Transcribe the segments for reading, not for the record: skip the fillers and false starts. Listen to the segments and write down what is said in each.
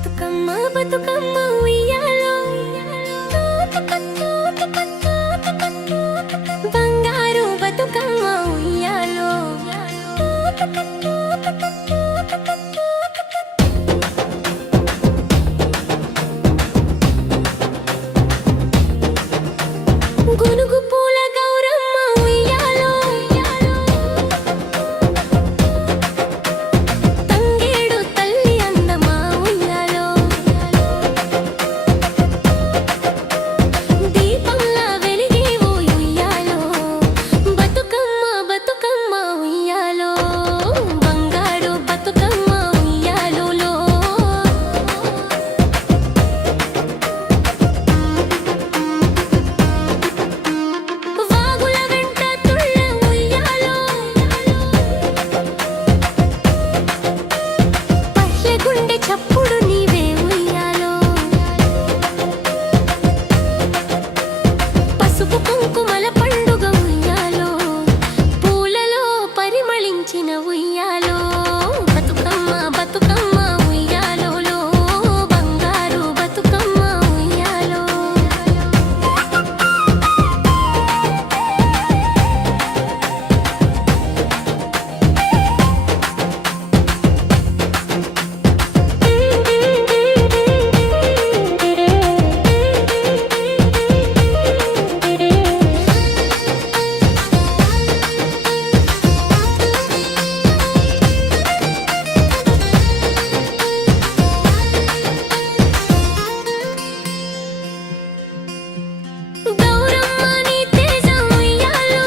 బతుకమ్మ బతుకమ్మ ఉయ్యాలో బంగారు బతుకమ్మ ఉయ్యాలో గునుగు పూల గౌరమ్మ ఉయ్యాలో తంగేడు తల్లి అందమా ఉయ్యాలో దీపంలా వెలిగేవో ఉయ్యాలో బతుకమ్మ బతుకమ్మ ఉయ్యాలో బంగారు బతుకమ్మ ఉయ్యాలో వాగుల వెంట తుళ్ళ ఉయ్యాలో పల్లె గుండె చప్పుడు నీవే ఉయ్యాలో పసుపు కుంకుమల పండుగ ఉయ్యాలో పూలలో పరిమళించిన ఉయ్యాలో బతుకమ్మ బతుకమ్మ ఉయ్యాలో బంగారు బతుకమ్మ ఉయ్యాలో గౌరమ్మ నీ తేజం ఉయ్యాలో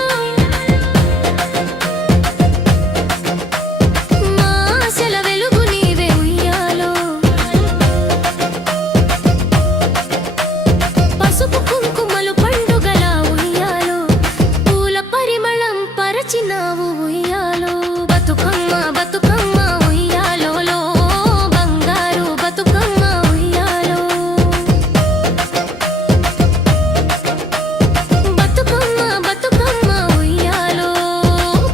మా ఆశల వెలుగు నీవే ఉయ్యాలో పసుపు కుంకుమలు పండుగల ఉయ్యాలో పూల పరిమళం పరచినావు ఉయ్యాలో బతుకమ్మ బతుకమ్మ ఉయ్యాలో బంగారు బతుకమ్మ ఉయ్యాలో బతుకమ్మ బతుకమ్మ ఉయ్యాలో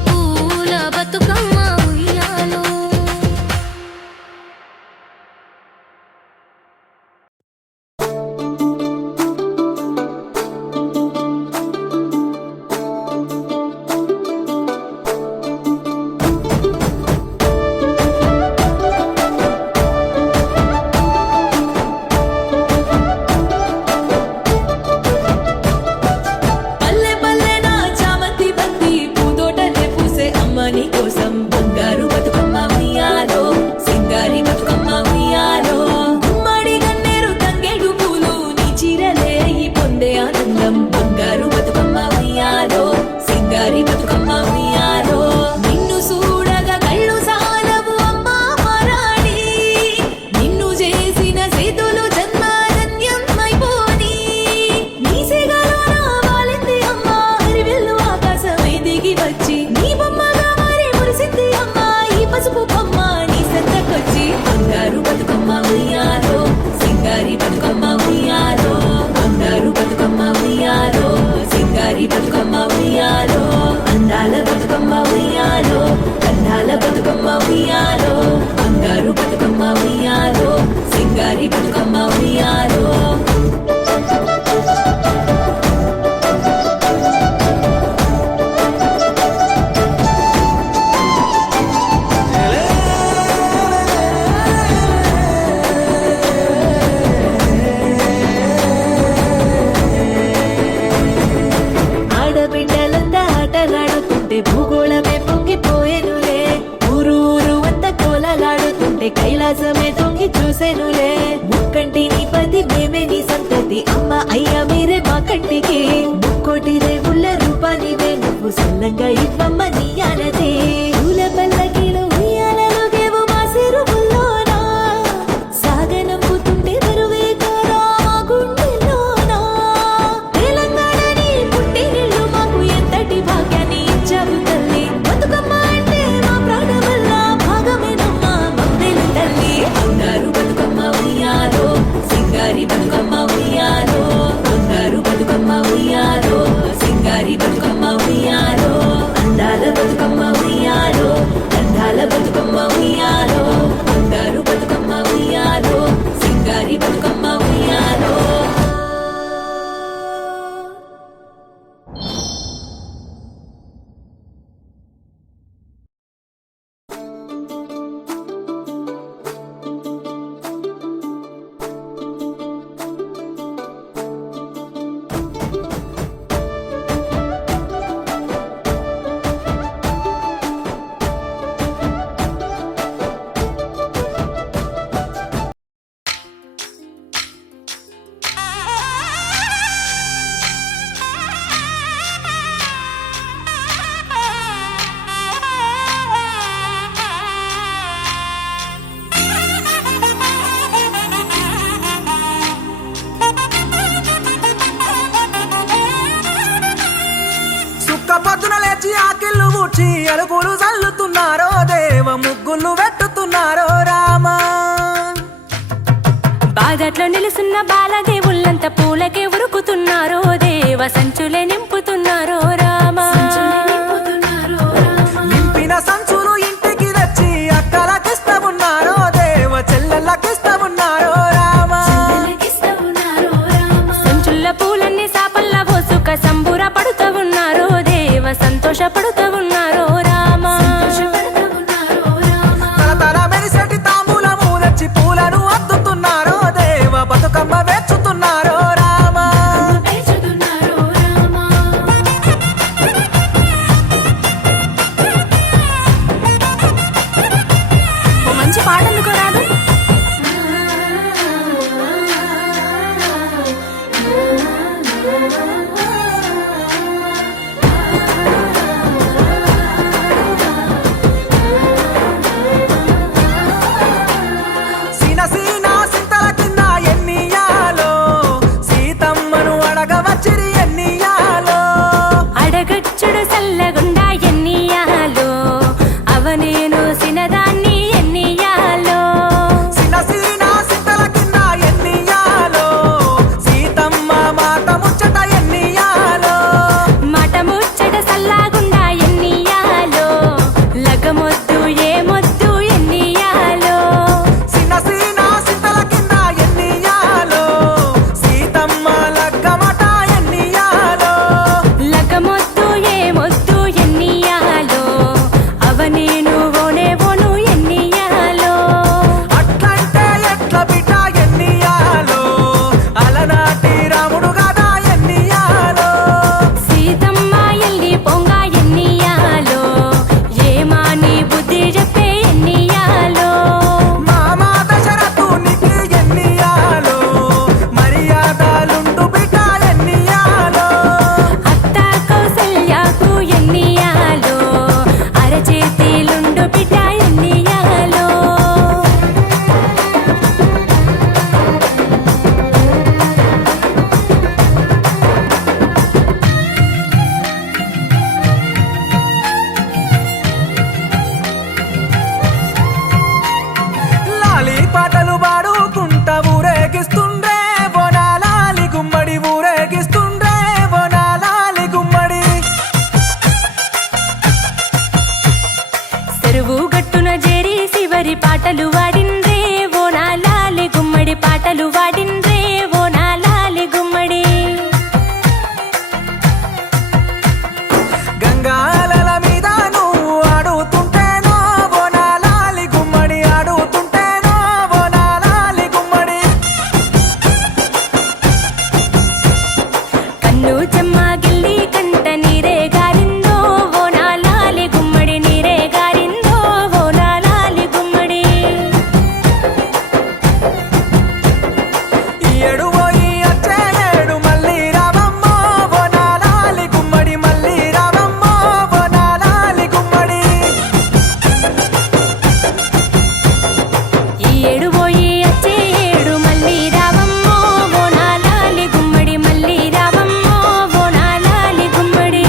పూల బతుకమ్మ ఉయ్యాలో పల్లె పల్లె నా చామంతి బంతి పూదోటనే పూసే అమ్మ నీ కోసం బంగారు బతుకమ్మ ఉయ్యాలో సింగారి బతుకమ్మ ఉయ్యాలో గుమ్మడి గన్నేరు తంగేడు పూలు నీ చీరలే ఈ పొందే ఆనందం బంగారు బతుకమ్మ ఉయ్యాలో సింగారి బతుకమ్మ ఉయ్యాలో నిన్ను చూడగా కళ్ళు సాలవు అమ్మ మరాణి నిన్ను చేసిన సేతులు జన్మధన్యమైపోని నీ సెగలోన వాలింది అమ్మ హరివెల్లు ఆకాశమే దిగి వచ్చి నీ బొమ్మగా మరి మురిసింది అమ్మ ఈ పసుపు బొమ్మ నీ సంతకొచ్చి బంగారు బతుకమ్మ ఉయ్యాలో సింగారి బతుకమ్మ ఉయ్యాలో బంగారు బతుకమ్మ ఉయ్యాలో సింగారి బతుకమ్మ ఉయ్యాలో అందాల బతుకమ్మ ఉయ్యాలో కన్నాల బతుకమ్మ ఉయ్యాలో బంగారు బతుకమ్మ ఉయ్యాలో సింగారి బతుకమ్మ ఉయ్యాలో ఆడబిడ్డలంతా ఆటలాడుతుంటే భూగోళమే పొంగిపోయేనులే ఊరూరు అంత కోలలాడుతుంటే కైలాసమే తొంగి చూసేనులే ముక్కంటి నీ పది మేమే నీ సంతతి అమ్మ అయ్యా మీరే మా కంటికి ముక్కోటి దేవుళ్ళ రూపానివే నువ్వు సల్లంగా ఇవ్వమ్మ నీ ఆనతే పూల పల్లకీలు ఉయ్యాలలో గేవు మా సిరుముల్లోనా సాగనంపుతుంటే బరువే కారా మా గుండెల్లోనా తెలంగాణని పుట్టినిల్లు మాకు ఎంతటి భాగ్యాన్ని ఇచ్చావు తల్లి బతుకమ్మ అంటే మా ప్రాణమల్ల భాగమేనమ్మా మమ్మేలు తల్లి బంగారు బతుకమ్మ ఉయ్యాలో సింగారి బతుకమ్మ ఉయ్యాలో బంగారు బతుకమ్మ ఉయ్యాలో సింగారి బతుకమ్మ ఉయ్యాలో అందాల బతుకమ్మ నిలుసున్న బాలదేవుళ్ళంత పూలకే ఉరుకుతున్నారో దేవ సంచులే నింపుతున్నారో రామా నింపిన సంచులు ఇంటికి తెచ్చి అక్కలకిస్తమున్నారో దేవ చెల్లెళ్ళకిస్తమున్నారో రామా సంచుల్ల పూలన్నీ సాపల్ల పోసుక సంబుర పడుతూ ఉన్నారో దేవ సంతోషపడుతూ ఉన్నారో రామా తల మెరిసెటి తాంబూలము తెచ్చి పూలను అద్దుతున్నారో దేవ బతుకమ్మ వేచుతున్నారో రామా ఓ మంచి పాట అందుకోరాదు సీన సీన సింతల కింద ఎన్నియాలో సీతమ్మను అడగవచ్చిరి ఎన్నియాలో అడగచ్చుడు సల్లగుండా ఎన్నియాలో అవనేను సినదాన్ని ఎన్నియాలో సీన సీన సింతల కింద ఎన్నియాలో సీతమ్మ మాట ముచ్చట ఎన్నియాలో మాట ముచ్చట సల్లాగుండా ఎన్నియాలో లగమొద్దు ఏమొద్దు ఎన్నియాలో సీన సీన సింతల కింద ఎన్నియాలో సీతమ్మ లగ్గమట ఎన్నియాలో లగమొద్దు ఏమొద్దు ఎన్నియాలో అవనేను ఓను ఎన్నియాలో అట్లంటే ఎట్ల బిడ్డ ఎన్నియాలో అలనాటి రాముడు గదా ఎన్నియాలో సీతమ్మ ఎల్లి పొంగ ఎన్నియాలో ఏమాని బుద్ధి చెప్పే ఎన్నియాలో మామ దశరథునికి ఎన్నియాలో మర్యాదలుండు బిడ్డ ఎన్నియాలో అత్త కౌసల్యకు ఎన్నియాలో అరచేతిలుండు బిడ్డ ఎన్నియాలో లాలి పాటలు పాడుకుంటా ఊరేగిస్తుండ్రే బోనాలాలి గుమ్మడి ఊరేగిస్తుండ్రే బోనాలాలి గుమ్మడి చెరువు గట్టున చేరి శివరి పాటలు వాడిండ్రే ఓనాలాలి గుమ్మడి పాటలు వాడిండ్రే ఓనాలాలి గుమ్మడి గంగాలల మీద నువ్వు ఆడుతుంటేనో బోనాలాలి గుమ్మడి ఆడుతుంటేనో బోనాలాలి గుమ్మడి కన్ను చెమ్మ గిల్లి కంట నీరే గారిందో ఓనాలాలి గుమ్మడి నీరే గారిందో ఓనాలాలి గుమ్మడి ఈ ఏడు పోయి వచ్చే ఏడు మళ్ళీ రావమ్మో బోనాలాలి గుమ్మడి మళ్ళీ రావమ్మో బోనాలాలి గుమ్మడి ఈ ఏడు పోయి వచ్చే ఏడు మళ్ళీ రావమ్మో ఓనాలాలి గుమ్మడి మళ్ళీ రావమ్మో ఓనాలాలి గుమ్మడి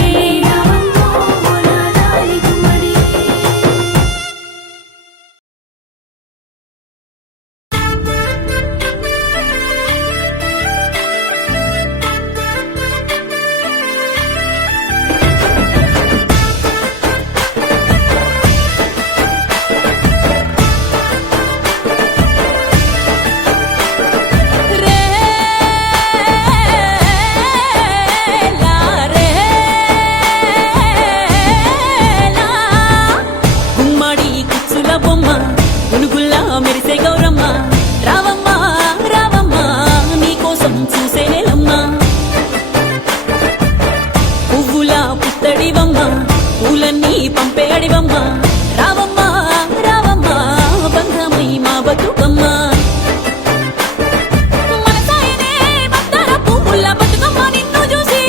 గుమ్మడి కుచ్చుల బొమ్మ గునుగుల్లా మెరిసే గౌరమ్మ రావమ్మ రావమ్మ నీకోసం చూసేనేలమ్మ పువ్వుల పుత్తడివమ్మ పూలన్నీ పంపే అడివమ్మ రావమ్మ రావమ్మ బంధమై మా బతుకమ్మ మనసాయనే మందార పువ్వుల బతుకమ్మ నిన్ను చూసి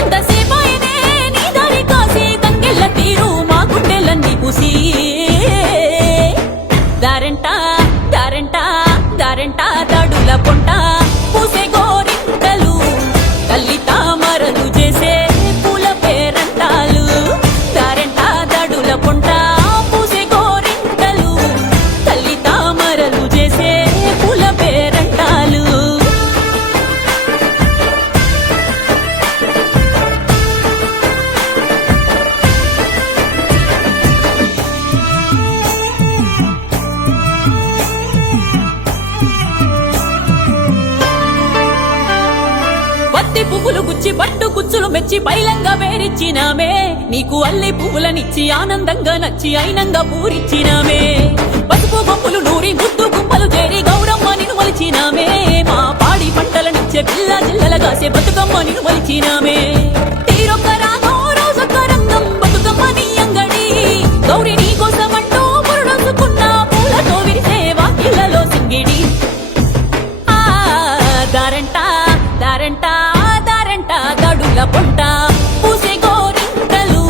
ఎంతసేపాయనే నీ దారి కాసి తంగెళ్ళ తీరు మా గుండెలన్నీ పూసి దారెంట దారెంట దారెంట దాడుల పొంట పూసే గోరింటలు తల్లి తామరలు చేసే పూల పేరంటాలు దారెంట దాడుల పొంట పూసే గోరింటలు తల్లి తామరలు చేసే పూల పేరంటాలు మెచ్చి పైలంగా వేరిచ్చినామే నీకు అల్లి పువ్వులనిచ్చి ఆనందంగా నచ్చి అయినంగా పూరిచ్చినామే పసుపు గొప్పలు నూరి ముద్దు గుంపలు చేరి గౌరమ్మ నిన్ను మలిచినామే మా పాడి పంటలనిచ్చే పిల్ల జిల్లల కాసే బతుకమ్మ నిన్ను మలిచినామే తీరొక్క రాగం రోజొక్క రంగం బతుకమ్మ నీ అంగడి గౌరి నీ కోసమంటూ మురుడొసుకున్న పూలతో విరిసే వాకిళ్లలో సింగిడి దారంట దారంట దారంట దడుల పొంట పూసే గోరింటలు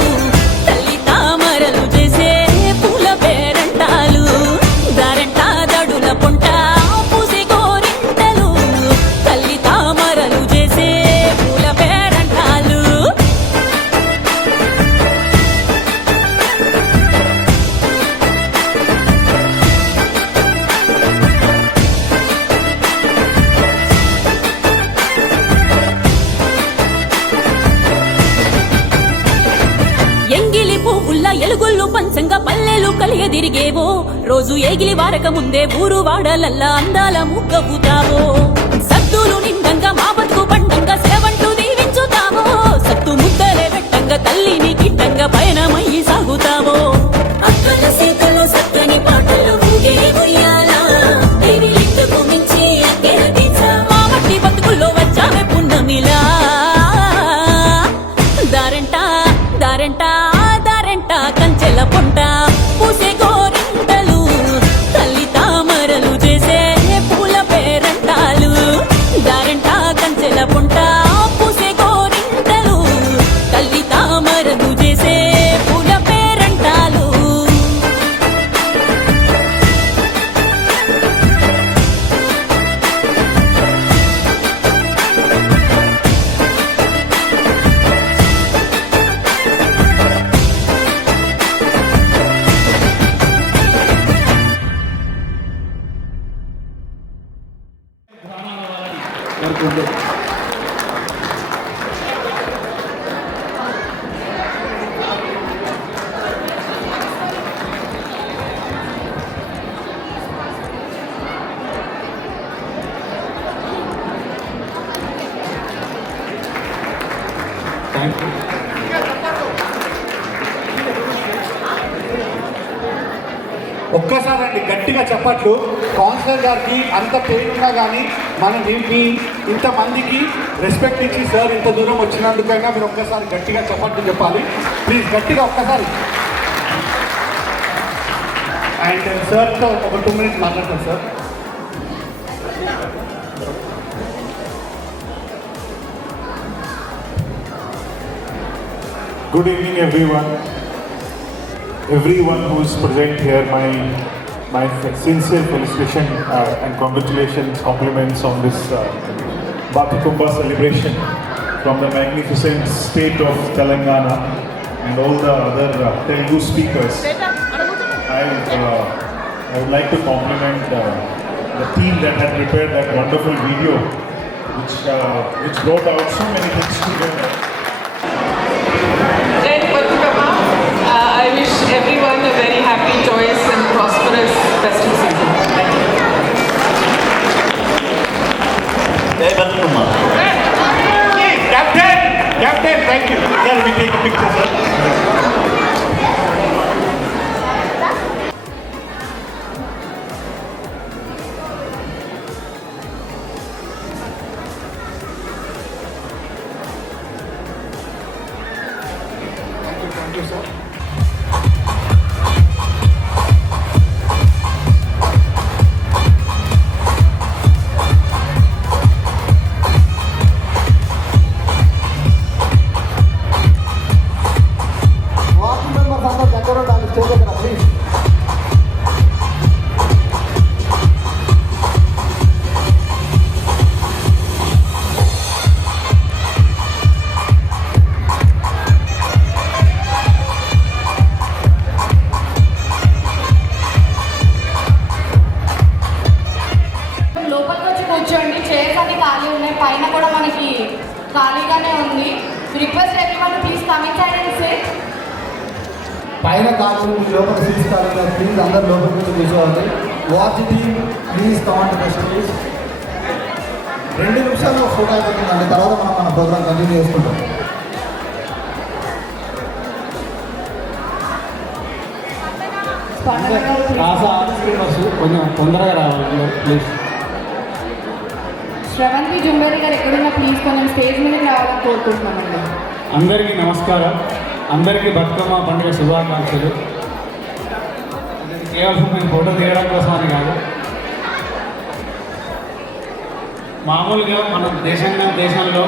తల్లి తామరలు చేసే పూల పేరంటాలు దారంట దడుల పొంట పూసే గోరింటలు తల్లి తామరలు చేసే పూల పేరంటాలు ఎంగిలి పువ్వుల్ల ఎలుగుళ్ళు పంచంగా పల్లెలు కలియదిరిగేవో రోజు ఏగిలి వారక ముందే ఊరు వాడలల్లా అందాల ముగ్గవుతావో సద్దులు నిండంగా మా బతుకు పండంగా సేవంటూ దీవించుతావో సత్తు ముద్దలే పెట్టంగా తల్లిని గిట్టంగా పయనమయ్యి సాగుతావో అక్కల సీతలు సక్కని పాటలు ఊగే ఉయ్యాలా తిరిలిట్టుకు మించి అక్కెర తీసా మా మట్టి బతుకుల్లో వచ్చావే పున్నమిలా దారంట దారంట దారంట కంచెల పొంట పూసే గోరింటలు తల్లి తామరలు చేసే పూల పేరంటాలు దారంట కంచెల పొంట పూసే గోరింటలు తల్లి తామరలు చేసే పూల పేరంటాలు ఒక్కసారి గట్టిగా చెప్పట్లు కౌన్సిలర్ గారికి అంత పేరున్నా కానీ మనం మీ ఇంతమందికి రెస్పెక్ట్ ఇచ్చి సార్ ఇంత దూరం వచ్చినందుకైనా మీరు ఒక్కసారి గట్టిగా చెప్పట్లు చెప్పాలి ప్లీజ్ గట్టిగా ఒక్కసారి అండ్ సార్తో ఒక 2 minutes మాట్లాడతాను sir Good evening, everyone who is present here. My sincere felicitation and congratulations, compliments on this Batukumba celebration from the magnificent state of Telangana and all the other Telugu speakers. I would like to compliment the team that had prepared that wonderful video, which brought out so many things together. I wish everyone a very happy, joyous and prosperous festive season. Jai Batukumma. Captain, thank you. Here we take a picture, sir. Thank you, sir. పైన కూడా మనకి ఖాళీగానే ఉంది. Request everyone please come inside and SIT. పైన ఖాళీ లోపల seats ఖాళీ please అందరు లోపలికి కూర్చోవాలి. Watch team please command please. 2 నిమిషాల్లో ఫోటో అయిపోతుందండి, తర్వాత మనం మన ప్రోగ్రామ్ కంటిన్యూ చేసుకుంటాం. పండుగ గారు కాసా ఆర్టిస్ట్ కొంచెం తొందరగా రావాలి ప్లీజ్. శ్రవంతి జుంబేరి గారు ఎక్కడున్నా ప్లీజ్ కొంచెం స్టేజ్ మీదకి రావాలని కోరుకుంటున్నామండి. అందరికీ నమస్కారం. అందరికీ బతుకమ్మ పండుగ శుభాకాంక్షలు. ఇది కేవలం మేము ఫోటో తీయడం కోసం అని కాదు, మామూలుగా మనం దేశంలో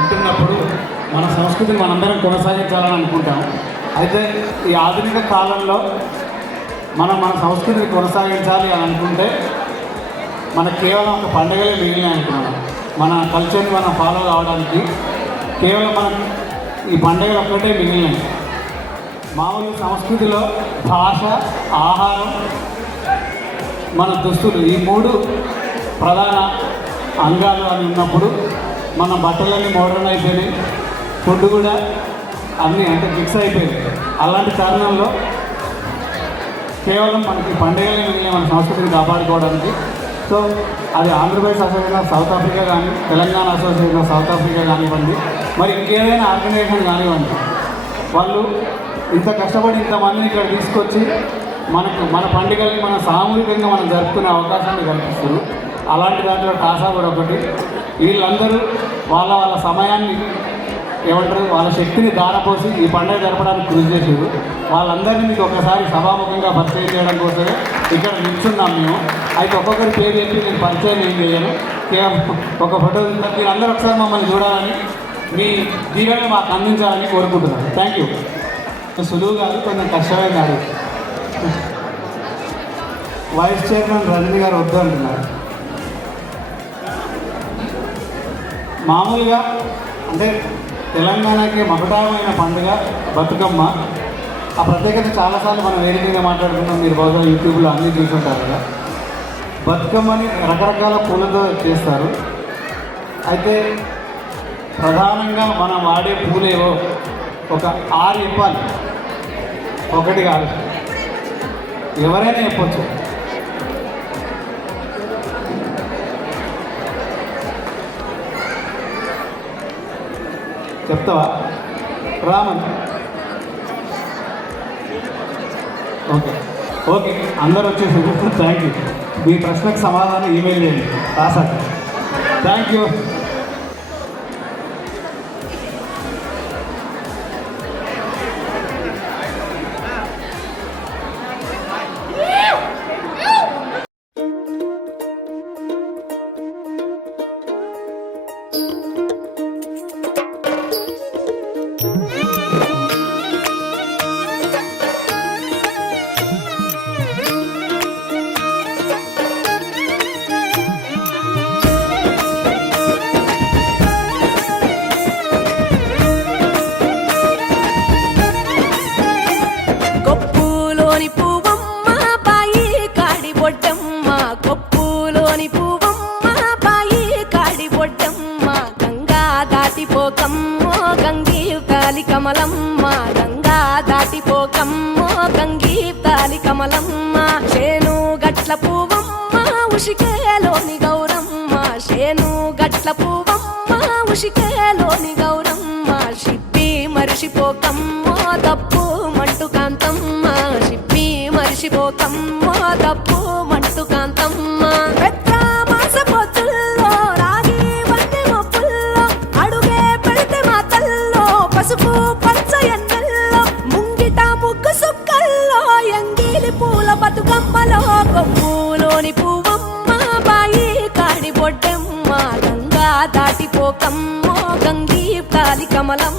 ఉంటున్నప్పుడు మన సంస్కృతిని మనందరం కొనసాగించాలని అనుకుంటాం. అయితే ఈ ఆధునిక కాలంలో మనం మన సంస్కృతిని కొనసాగించాలి అని అనుకుంటే మనకు కేవలం ఒక పండుగలే మిగిలినాయి అనుకున్నాం. మన కల్చర్ని మనం ఫాలో కావడానికి కేవలం మనం ఈ పండుగలు ఒక్కటే మిగిలినాయి. మామూలు సంస్కృతిలో భాష, ఆహారం, మన దుస్తులు, ఈ 3 ప్రధాన అంగాలు అని ఉన్నప్పుడు మన బట్టలన్నీ మోడర్న్ అయిపోయినాయి, ఫుడ్ కూడా అన్నీ అంటే ఫిక్స్ అయిపోయింది. అలాంటి కారణంలో కేవలం మనకి పండుగలే మిగిలిన మన సంస్కృతిని కాపాడుకోవడానికి. సో అది Andhra Pradesh association of South Africa కానీ, Telangana association of South Africa కానివ్వండి, మరి ఇంకేదైనా ఆర్గనైజేషన్ కానివ్వండి, వాళ్ళు ఇంత కష్టపడి ఇంతమందిని ఇక్కడ తీసుకొచ్చి మన పండుగల్ని మనం సామూహికంగా మనం జరుపుకునే అవకాశాన్ని కల్పిస్తారు. అలాంటి దాంట్లో కాసా కూడా ఒకటి. వీళ్ళందరూ వాళ్ళ సమయాన్ని ఏమంటారు, వాళ్ళ శక్తిని దారపోసి ఈ పండుగ జరపడానికి కృషి చేసారు. వాళ్ళందరినీ మీకు ఒకసారి సభాముఖంగా పరిచయం చేయడం కోసమే ఇక్కడ నిల్చున్నాం మేము. అయితే ఒక్కొక్కరి పేరు చెప్పి నేను పరిచయం ఏం చేయను, కేవలం ఒక ఫోటో మీరందరూ ఒకసారి మమ్మల్ని చూడాలని, మీ దీవెన మాకు అందించాలని కోరుకుంటున్నాను. Thank you. సులువు కాదు, కొంచెం కష్టమైన కాదు. వైస్ చైర్మన్ రజనీ గారు వద్దు అంటున్నారు. మామూలుగా అంటే తెలంగాణకి మకుటాయమైన పండుగ బతుకమ్మ. ఆ ప్రత్యేకత చాలాసార్లు మనం వేరే మీద మాట్లాడుకున్నాం, మీరు బహుశా యూట్యూబ్లో అన్నీ చూసుంటారు కదా. బతుకమ్మని రకరకాల పూలతో చేస్తారు. అయితే ప్రధానంగా మనం వాడే పూలేవో ఒక 6 చెప్పాలి, ఒకటి కాదు, ఎవరైనా చెప్పొచ్చు. చెప్తావా రామన్? ఓకే అందరు వచ్చేసి థ్యాంక్ యూ. మీ ప్రశ్నకు సమాధానం ఈమెయిల్ చేయండి రాసాక. Thank you. కొప్పులోని పువ్వమ్మ బాయి కాడి బొడ్డమ్మ, కొప్పులోని పువ్వమ్మ బాయి కాడి బొడ్డమ్మ, గంగా దాటిపోకమ్మో గంగీ తాలి కమలమ్మ, గంగా దాటిపోకమ్మో గంగీ తాలి కమలమ్మ, శేను గట్ల పువ్వమ్మ ఉషికేలోని గౌరమ్మ, శేను గట్ల పువ్వమ్మ ఉషికేలోని గౌరమ్మ, షిప్పి మరిషిపోకమ్మో తప్పు మంటు కాంతమ్మ, షిప్పి మరిషిపోకమ్మో తప్పు మంటు కాంతమ్మ, పెద్ద మాస పొత్తుల్లో రాగి వంటి మొప్పుల్లో అడుగే పెడితే మా తల్లో, పసుపు పచ్చ ఎన్నెల్లో ముంగిట ముగ్గు సుక్కల్లో, ఎంగిలి పూల బతుకమ్మలో కొమ్ములోని పువ్వమ్మ బాయి కాడి బొడ్డమ్మ, గంగా దాటిపోకమ్మో గంగీ తాలి కమలమ్మ.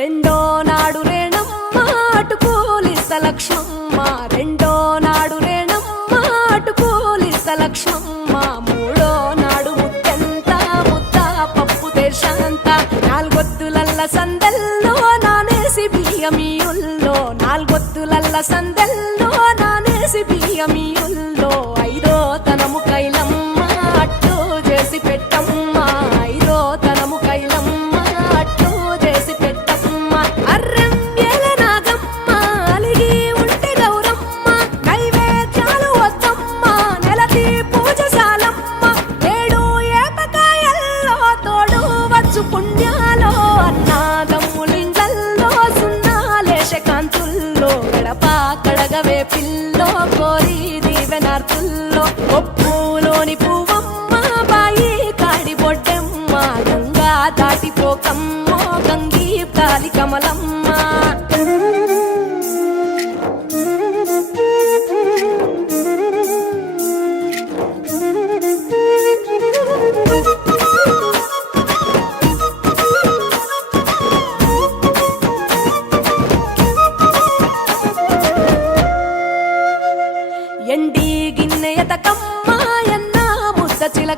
రెండో నాడు రేణమ్మ అటుకూలిస్త లక్ష్మమ్మ, రెండో నాడు రేణమ్మ అటుకూలిస్త లక్ష్మమ్మ, మూడో నాడు ముత్తెంత ముద్ద పప్పు దేశంత, నాలుగొత్తులల్ల సందెల్లో నానేసి బియ్యమియుల్లో, నాలుగొత్తులల్ల సందెల్లో నానేసి బియ్యమియుల్లో,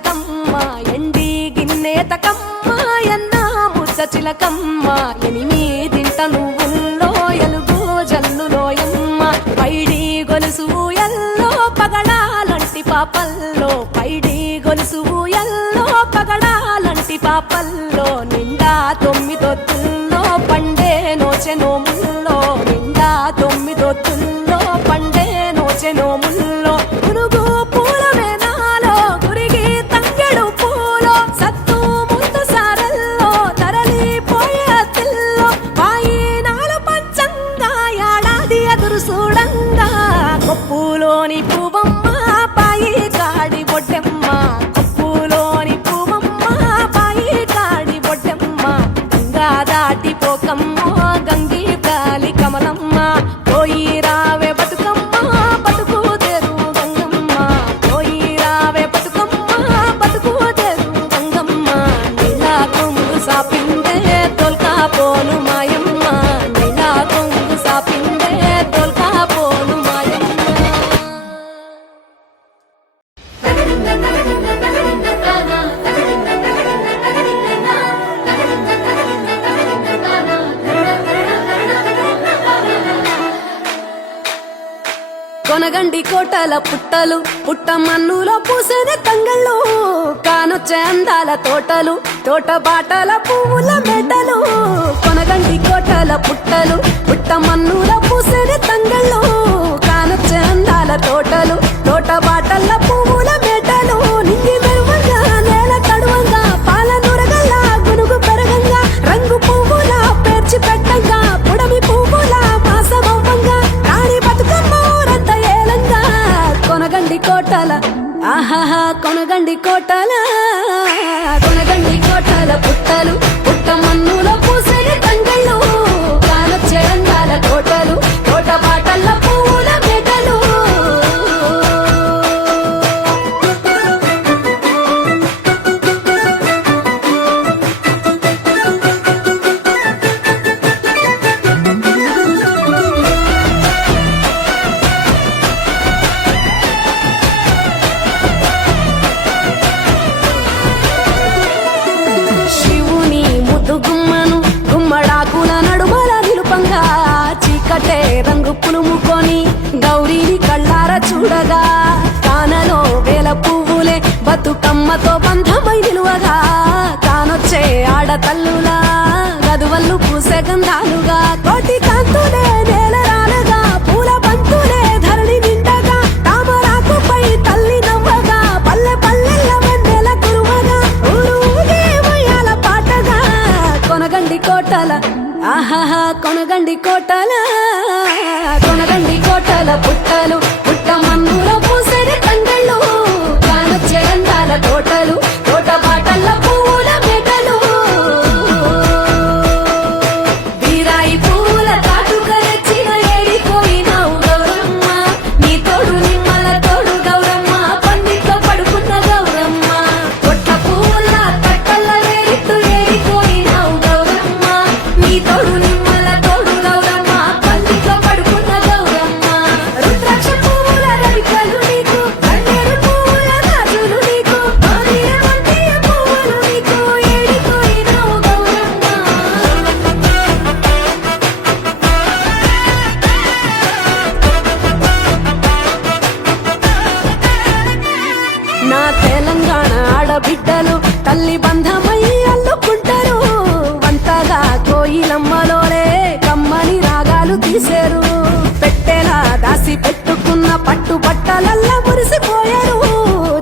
చిలకమ్మ ఎండి గిన్నెతకమ్మ ఎన్న ముచ్చ చిలకమ్మ ఎనిమిదింట నువ్వుల్లో ఎలుగు జల్లులోయమ్మ పైడి గొలుసు ఎల్లో పగడాలంటి పాపల్లో పైడి గొలుసు ఎల్లో పగడాలంటి పాపల్లో నిండా తొమ్మిదొత్తుల్లో పండే నోచె నోముల్లో నిండా తొమ్మిదొత్తుల్లో పండే నోచె నోముల్లో పునుగు పూల మేనాలో గురిగి తంగెడు పూలో సత్తు ముందు సారల్లో తరలిపోయే అతిల్లో పాయి నాలు పంచంగా ఏడాది ఎదురు చూడంగా కొప్పులోని పువ్వమ్మ పాయి కాడి బొడ్డెమ్మ కొప్పులోని పువ్వమ్మ పాయి కాడి బొడ్డెమ్మ గంగా దాటిపోకమ్మ గంగి కాలి కమలమ్మ పోయి రావే బతుకమ్మ బతుకు తెరు గంగమ్మ పోయి రావే బతుకమ్మ బతుకు తెరు గంగమ్మ నీలా కొంగు సాపిందే తోల్కా పోను మాయమ్మ నీలా కొంగు సాపిందే తోల్కా పోను మాయమ్మ. కొనగండి కోటల పుట్టలు పుట్ట మన్నులో పూసేది తంగళ్ళు కానొచ్చే అందాల తోటలు తోట బాటల పువ్వుల మెటలు కొనగండి కోటల పుట్టలు పుట్ట మన్నులో పూసేది తంగళ్ళు కానొచ్చే అందాల తోటలు తోట బాటల పువ్వుల మెటలు నింగి మెరువంగా నేల తడువంగా పాల నురగల్లా గునుగు పెరగంగా రంగు పువ్వుల పేర్చి పెట్టంగా పుడమి పువ్వుల మాసమవ్వంగా రాణి బతుకమ్మ రంత ఏలంగా కొనగండి కోటల ఆహాహా కొనగండి కోటల కొనగండి కోటల పుట్టలు పుట్ట మన్నులో పూసేది తంగళ్ళు కానొచ్చే అందాల తోటలు తోట బాటల పువ్వుల మెటలు శివుని ముద్దు గుమ్మను గుమ్మడాకుల నడుమల నిలుపంగా చీకటే రంగు పులుముకొని గౌరీని కళ్ళార చూడగా కానలో వేల పువ్వులే బతుకమ్మతో బంధమై నిలువగా కానొచ్చే ఆడతల్లులా గదువల్లు పూసే గంధాలుగా కోటి కాంతులే నేల రాలగా పూల బంతులే ధరణి నిండగా తామరాకుపై తల్లి నవ్వగా పల్లె పల్లెల్ల వెన్నెల కురువగా ఊరు ఊగే ఉయ్యాల పాటగా కొనగండి కోటల ఆహాహా కొనగండి కోటల కొనగండి కోటల పుట్టలు పుట్ట మన్నులో పూసేది తంగళ్ళు కానొచ్చే అందాల తోటలు తోట బాటల పువ్వుల మెటలు వీరాయి పువ్వుల తాటుక తెచ్చిన ఏడిపోయినావు గౌరమ్మ నీ తోడు నిమ్మల తోడు గౌరమ్మ పందిట్లో పడుకున్న గౌరమ్మ కొట్ట పువ్వుల తట్టల వేరిట్టు ఏడిపోయినావు గౌరమ్మ నీ తోడు నిమ్మల తోడు గౌరమ్మ పందిట్లో పడుకున్న గౌరమ్మ రుద్రాక్ష పువ్వుల రవికలు నీకు కన్నేరు పువ్వుల గాజులు నీకు మామిడి మందియ పువ్వులు నీకు ఏడిపోయినావు గౌరమ్మ. నా తెలంగాణ ఆడబిడ్డలు తల్లి బంధమై అల్లుకుంటారు వంతగా కోయిలమ్మలోనే కమ్మని రాగాలు తీశారు పెట్టెలా దాసి పెట్టుకున్న పట్టు బట్టలల్లా మురిసిపోయారు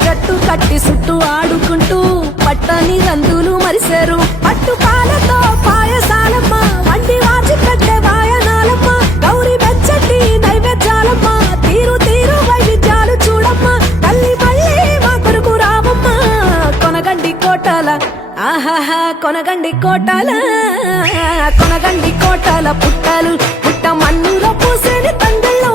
జట్టు కట్టి చుట్టూ ఆడుకుంటూ పట్టని రందులు మరిశారు పట్టు పాలతో పాయసాలమ్మ వండి వాచి పెట్టే వాయనాలమ్మ గౌరీ వెచ్చటి నైవేద్యాలమ్మ తీరు తీరు వైవిధ్యాలు చూడమ్మ తల్లి మళ్ళీ మా కొరకు రామమ్మ కొనగండి కోటల ఆహాహా కొనగండి కోటల కొనగండి కోటల పుట్టలు పుట్ట మన్నులో పూసేది తంగళ్ళు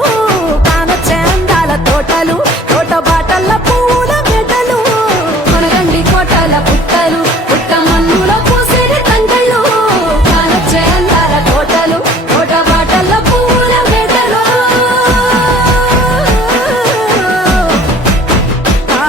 కానొచ్చే అందాల తోటలు తోట బాటల పువ్వుల మెటలు కొనగండి కోటల పుట్టలు పుట్ట మన్నులో పూసేది తంగళ్ళు కానొచ్చే అందాల తోటలు తోట బాటల పువ్వుల మెటలు ఆ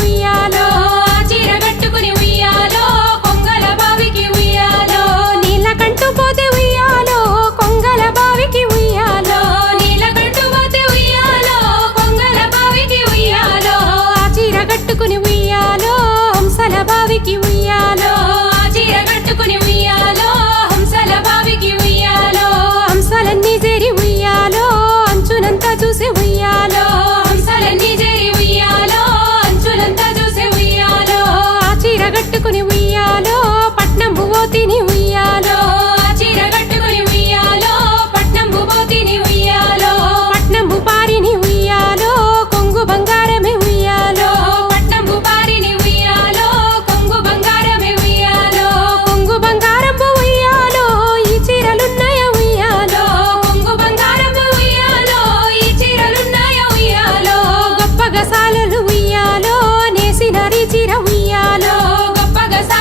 ఉయ్యాలో ఆ చీర కట్టుకుని ఉయ్యాలో కొంగల బావికి ఉయ్యాలో నీళ్ళకంటూ పోతే ఉయ్యాలో కొంగల బావికి ఉయ్యాలో నీళ్ళకంటూ పోతే ఉయ్యాలో కొంగల బావికి ఉయ్యాలో ఆ చీర కట్టుకుని ఉయ్యాలో హంసల బావికి ఉయ్యాలో ఆ చీర కట్టుకుని ఉయ్యాలో హంసల బావికి ఉయ్యాలో హంసలన్నీ చేరి ఉయ్యాలో అంచునంతా చూసి ఉయ్యాలో హంసలన్నీ చేరి ఉయ్యాలో అంచునంతా చూసి ఉయ్యాలో ఆ చీర కట్టుకుని ఉయ్యాలో పట్నం పోతిని ఉయ్యాలో ఆ చీర కట్టుకుని ఉయ్యాలో పట్నం పోతిని ఉయ్యాలో పట్నం పారిని ఉయ్యాలో కొంగు బంగారమే ఉయ్యాలో పట్నం పారిని ఉయ్యాలో కొంగు బంగారమే ఉయ్యాలో కొంగు బంగారం ఉయ్యాలో ఈ చీరలున్నాయ ఉయ్యాలో కొంగు బంగారం ఉయ్యాలో ఈ చీరలున్నాయ ఉయ్యాలో గొప్ప గసాలలు ఉయ్యాలో నేసిన చీర ఉయ్యాలో గొప్ప గసాలలు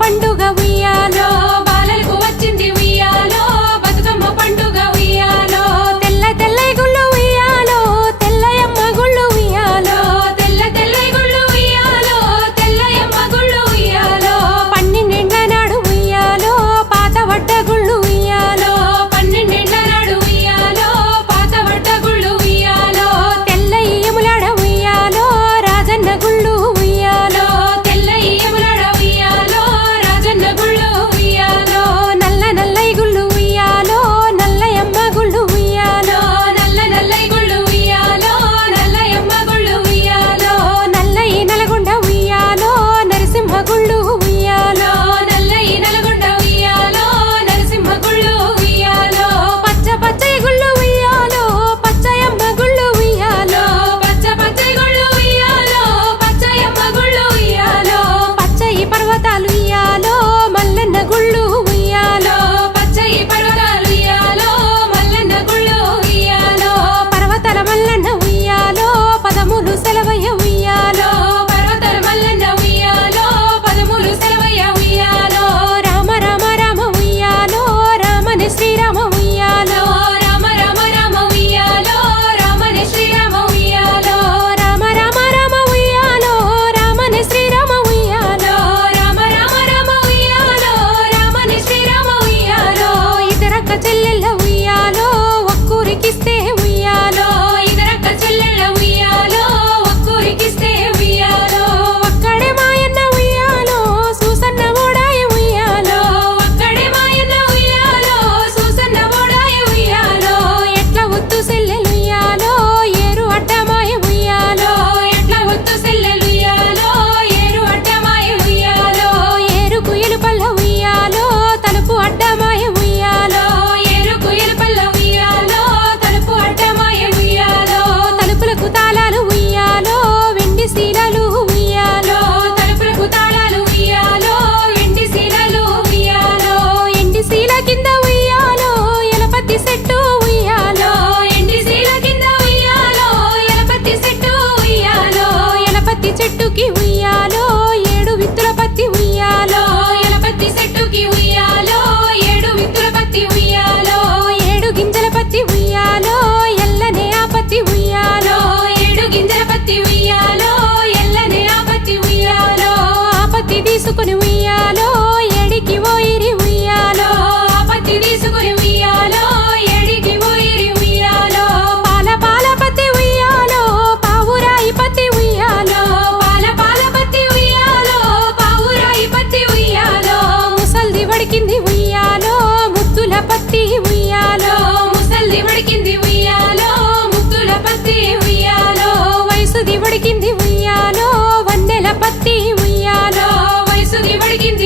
పండుగ ఉయ్యాలో బాలలకు వచ్చింది ఉయ్యాలో బతుకమ్మ పండుగ ఉయ్యాలో తెల్ల తెల్ల గుళ్ళు ఉయ్యాలో తెల్లయమ్మ గుళ్ళు ఉయ్యాలో తెల్ల తెల్ల గుళ్ళు ఉయ్యాలో తెల్లయమ్మ గుళ్ళు ఉయ్యాలో 12 నాడు ఉయ్యాలో పాత వడ్డ గుళ్ళు ఉయ్యాలో 12 నాడు ఉయ్యాలో పాత వడ్డ గుళ్ళు ఉయ్యాలో తెల్ల ఈయములాడ ఉయ్యాలో రాజన్న గుళ్ళు ఉయ్యాలో తెల్ల ఈయములాడ ఉయ్యాలో రాజన్న గుళ్ళు ఉయ్యాలో నల్ల నల్లై గుళ్ళు ఉయ్యాలో నల్లయమ్మ గుళ్ళు ఉయ్యాలో నల్ల నల్లై గుళ్ళు ఉయ్యాలో నల్లయమ్మ గుళ్ళు ఉయ్యాలో నల్లయి నల్గొండ ఉయ్యాలో నరసింహ గుళ్ళు ఉయ్యాలో నల్లయి నల్గొండ ఉయ్యాలో నరసింహ గుళ్ళు ఉయ్యాలో పచ్చ పచ్చై గుళ్ళు ఉయ్యాలో పచ్చయమ్మ గుళ్ళు ఉయ్యాలో పచ్చ పచ్చై గుళ్ళు ఉయ్యాలో పచ్చయమ్మ గుళ్ళు ఉయ్యాలో పచ్చయి పర్వతాలు ఉయ్యాలో మల్లన్న గుళ్ళు ఉయ్యాలో పచ్చయి పర్వతాలు ఉయ్యాలో మల్లన్న గుళ్ళు ఉయ్యాలో పర్వతాల మల్లన్న ఉయ్యాలో పదములు సెలవయ్య ఉయ్యాలో పర్వతాల మల్లన్న ఉయ్యాలో పదములు సెలవయ్య ఉయ్యాలో రామ రామ రామ ఉయ్యాలో రామని శ్రీరామ ఉయ్యాలో రామ రామ రామ ఉయ్యాలో రామని శ్రీరామ ఉయ్యాలో రామ రామ రామ ఉయ్యాలో రామని శ్రీరామ ఉయ్యాలో రామ రామ రామ ఉయ్యాలో రామని శ్రీరామ ఉయ్యాలో ఇతరక్క చెల్లెళ్ళ ఉయ్యాలో ఒక్కూరికిస్తే ఉయ్యాలో ఇదరక్క చెల్లెళ్ళ ఉయ్యాలో ఒక్కూరికిస్తే ఉయ్యాలో ఒక్కడే మాయన్న ఉయ్యాలో సూసన్న ఓడాయ ఉయ్యాలో ఒక్కడే మాయన్న ఉయ్యాలో సూసన్న ఓడాయ ఉయ్యాలో ఎట్ల ఒత్తు సెల్లెలు ఉయ్యాలో ఏరు అడ్డమాయ ఉయ్యాలో ఎట్లా ఒత్తు సెల్లెలు ఉయ్యాలో ఏరు అడ్డమాయ ఉయ్యాలో ఏరు కుయలు పల్ల ఉయ్యాలో తలుపు అడ్డమాయ ఉయ్యాలో ఏరు కుయలు పల్ల ఉయ్యాలో తలుపు అడ్డమాయ ఉయ్యాలో తలుపులకు తాళాలు ఉయ్యాలో వెండి శీలలు ఉయ్యాలో తలుపులకు తాళాలు ఉయ్యాలో ఎండి శీలలు ఉయ్యాలో ఎండి శీల కింద ఉయ్యాలో ఎలపతి సెట్టు ఉయ్యాలో ఎండి శీల కింద ఉయ్యాలో ఎలపతి చెట్టు ఉయ్యాలో ఎలపతి చెట్టుకి ఉయ్యాలో 7 విత్తుల పత్తి ఉయ్యాలో ఎలపతి చెట్టుకి ఉయ్యాలో 7 విత్తుల పత్తి ఉయ్యాలో 7 గింజల పత్తి ఉయ్యాలో ఎల్లనే ఆ పత్తి ఉయ్యాలో 7 గింజల పత్తి ఉయ్యాలో ఎల్లనే ఆ పత్తి ఉయ్యాలో ఆ పత్తి తీసుకుని ఉయ్యాలో ఎడికి ఓయిరి ఉయ్యాలో ఆ పత్తి తీసుకుని ఉయ్యాలో ఏడికి పోయిరి ఉయ్యాలో పాల పాల పత్తి ఉయ్యాలో పావురాయి పత్తి ఉయ్యాలో పాల పాల పత్తి ఉయ్యాలో పావురాయి పత్తి ఉయ్యాలో ముసల్ది వడికింది ఉయ్యాలో ముద్దుల పత్తి ఉయ్యాలో ముసల్ది వడికింది ఉయ్యాలో ముద్దుల పత్తి ఉయ్యాలో వయసుది వడికింది ఉయ్యాలో వన్నెల పత్తి ఉయ్యాలో వయసుది వడికింది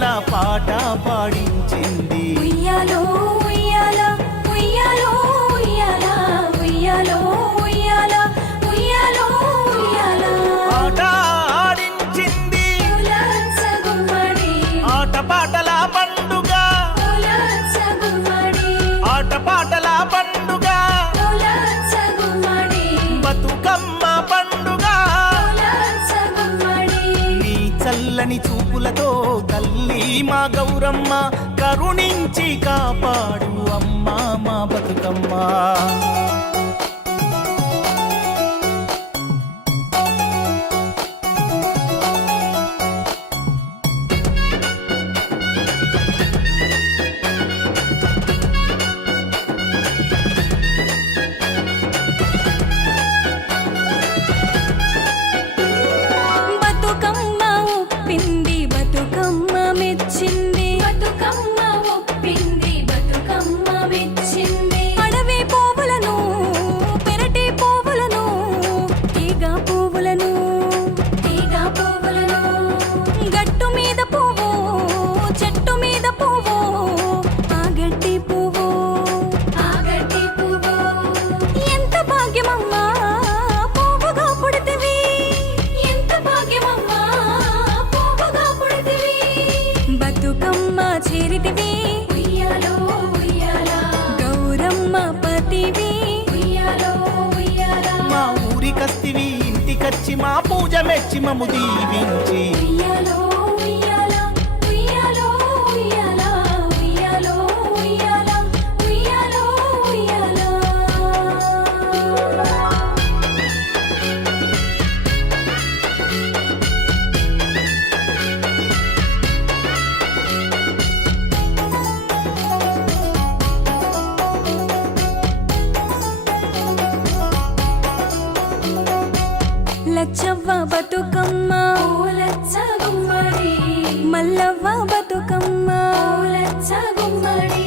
ఉయ్యాల పాట పాడించింది. ఉయ్యాలో ఉయ్యాల ఉయ్యాలో ఉయ్యాల ఉయ్యాలో ఉయ్యాల ఉయ్యాలో ఉయ్యాల ఆట ఆడించింది. ఉలాస గుమ్మడి ఆట పాటల పండుగ, ఉలాస గుమ్మడి ఆట పాటల పండుగ, ఉలాస గుమ్మడి బతుకమ్మ పండుగ. ఉలాస గుమ్మడి నీ చల్లని చూపులతో తల్లి మా గౌరమ్మ కరుణించి కాపాడు అమ్మా మా బతుకమ్మ. బతుకమ్మ ఉప్పింది బతుకమ్మ మెచ్చింది బతుకమ్మ ఉప్పింది బతుకమ్మ మెచ్చింది అడవి పువ్వులను పెరటి పువ్వులను తీగ పువ్వులను తీగ పువ్వులను గట్టు మీద పువ్వు చెట్టు మీద పువ్వు ఆ గడ్డి పువ్వు ఆ గడ్డి పువ్వు ఎంత భాగ్యమమ్మా పువ్వుగా పుడితివి ఎంత భాగ్యమమ్మా పువ్వుగా పుడితివి బతుకమ్మ చేరితివి ఉయ్యాలో ఉయ్యాల గౌరమ్మ పతివి ఉయ్యాలో ఉయ్యాల మా ఊరికస్తివి ఇంటికచ్చి మా పూజ మెచ్చి మము దీవించి. ఉయ్యాలో ఉయ్యాల ఉయ్యాలో ఉయ్యాల ఉయ్యాలో ఉయ్యాల ఉయ్యాలో ఉయ్యాల లచ్చవ్వ బతుకమ్మ లచ్చ గుమ్మడి మల్లవ్వ బతుకమ్మ లచ్చ గుమ్మడి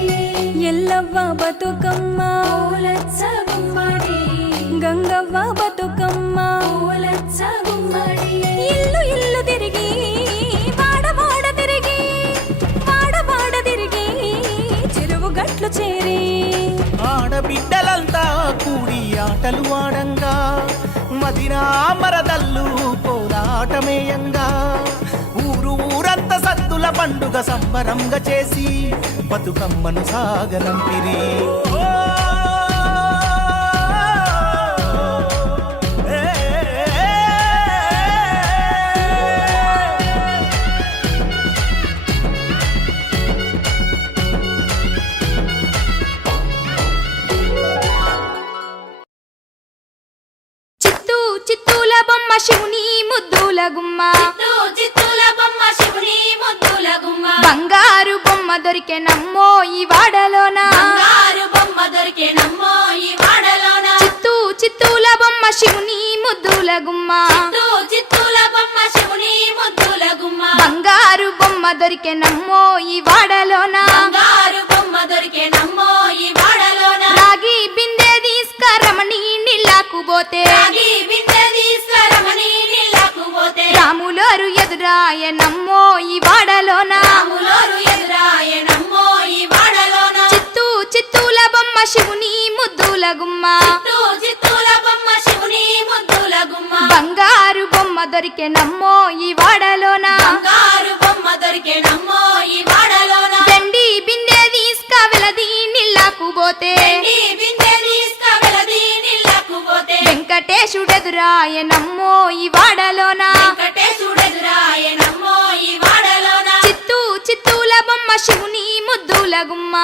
ఎల్లవ్వ బతుకమ్మ లచ్చ గుమ్మడి గంగవ్వ బతుకమ్మ లచ్చ గుమ్మడి ఇల్లు ఇల్లు తిరిగి వాడ తిరిగి వాడ తిరిగి చెరువు గట్లు చేరి ఆడబిడ్డలంతా కూడి ఆటలు ఆడంగా మదినా మరదల్లు పోరాటమేయంగా ఊరంతా సద్దుల పండుగ సంబరంగా చేసి బతుకమ్మను సాగనంపిరి. చిత్తూల బొమ్మ శివుని ముద్దుల గుమ్మ చిత్తూల బొమ్మ శివుని ముద్దుల గుమ్మ బంగారు బొమ్మ దొరికే నమ్మో ఈ వాడలోన బంగారు బొమ్మ దొరికే నమ్మో ఈ వాడలోన చిత్తూల బొమ్మ శివుని ముద్దుల గుమ్మ చిత్తూల బొమ్మ శివుని ముద్దుల గుమ్మ బంగారు బొమ్మ దొరికే నమ్మో ఈ వాడలోన బంగారు బొమ్మ దొరికే నమ్మో ఈ వాడలోన రాగి బిందె తీసుకరమణి నీళ్ళకు పోతే రాగి బిందె తీసుకురమని నీళ్ళకు పోతే రాములోరు ఎదురాయ నమ్మో ఈ వాడలోన రాములోరు ఎదురాయ నమ్మో ఈ వాడలోన చిత్తూల బొమ్మ శివుని ముద్దుల గుమ్మ చిత్తూల బొమ్మ శివుని ముద్దుల గుమ్మ బంగారు బొమ్మ దొరికే నమ్మో ఈ వాడలోన బంగారు బొమ్మ దొరికే నమ్మో ఈ వాడలోన వెండి బిందె తీసుక వెలది నీళ్ళకు పోతే వెండి బిందె తీసుకువెళది నీళ్ళకు పోతే వెంకటేశుడెదురాయ నమ్మో ఈ వాడలోన వెంకటేశుడెదురాయ నమ్మో ఈ వాడలోన చిత్తూల బొమ్మ శివుని ముద్దుల గుమ్మ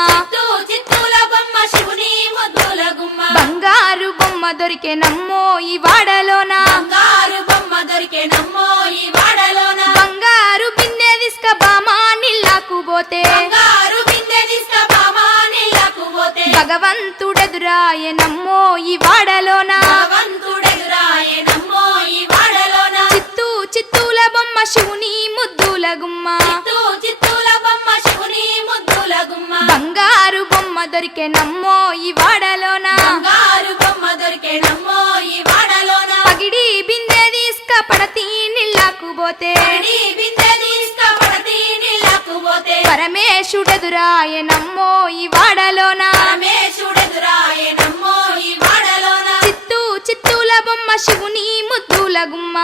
చిత్తూల బొమ్మ శివుని ముద్దుల గుమ్మ బంగారు బొమ్మ దొరికే నమ్మో ఈ వాడలోన బంగారు బొమ్మ దొరికే నమ్మో ఈ వాడలోన బంగారు బిందె తీసుక బామా నీళ్ళకు పోతే బంగారు బిందె తీసుకువా నీళ్ళకు పోతే భగవంతుడెదురాయ నమ్మో ఈ వాడలోన భగవంతుడెదురాయ నమ్మో ఈ వాడలోన చిత్తూల బొమ్మ శివుని ముద్దుల గుమ్మ చిత్తూల బొమ్మ శివుని ముద్దుల గుమ్మ బంగారు బొమ్మ దొరికే నమ్మో ఈ వాడలోన బంగారు బొమ్మ దొరికే నమ్మో ఈ వాడలోన పగిడి బిందె తీసుక పడతి నీళ్ళకు పోతే పడి బిందె తీసుకువడతి నీళ్ళకు పరమేశుడెదురాయనమ్మో ఈ వాడలోన పరమేశుడెదురాయనమ్మో ఈ వాడలోన చిత్తూ చిత్తూల బొమ్మ శివుని ముద్దుల గుమ్మ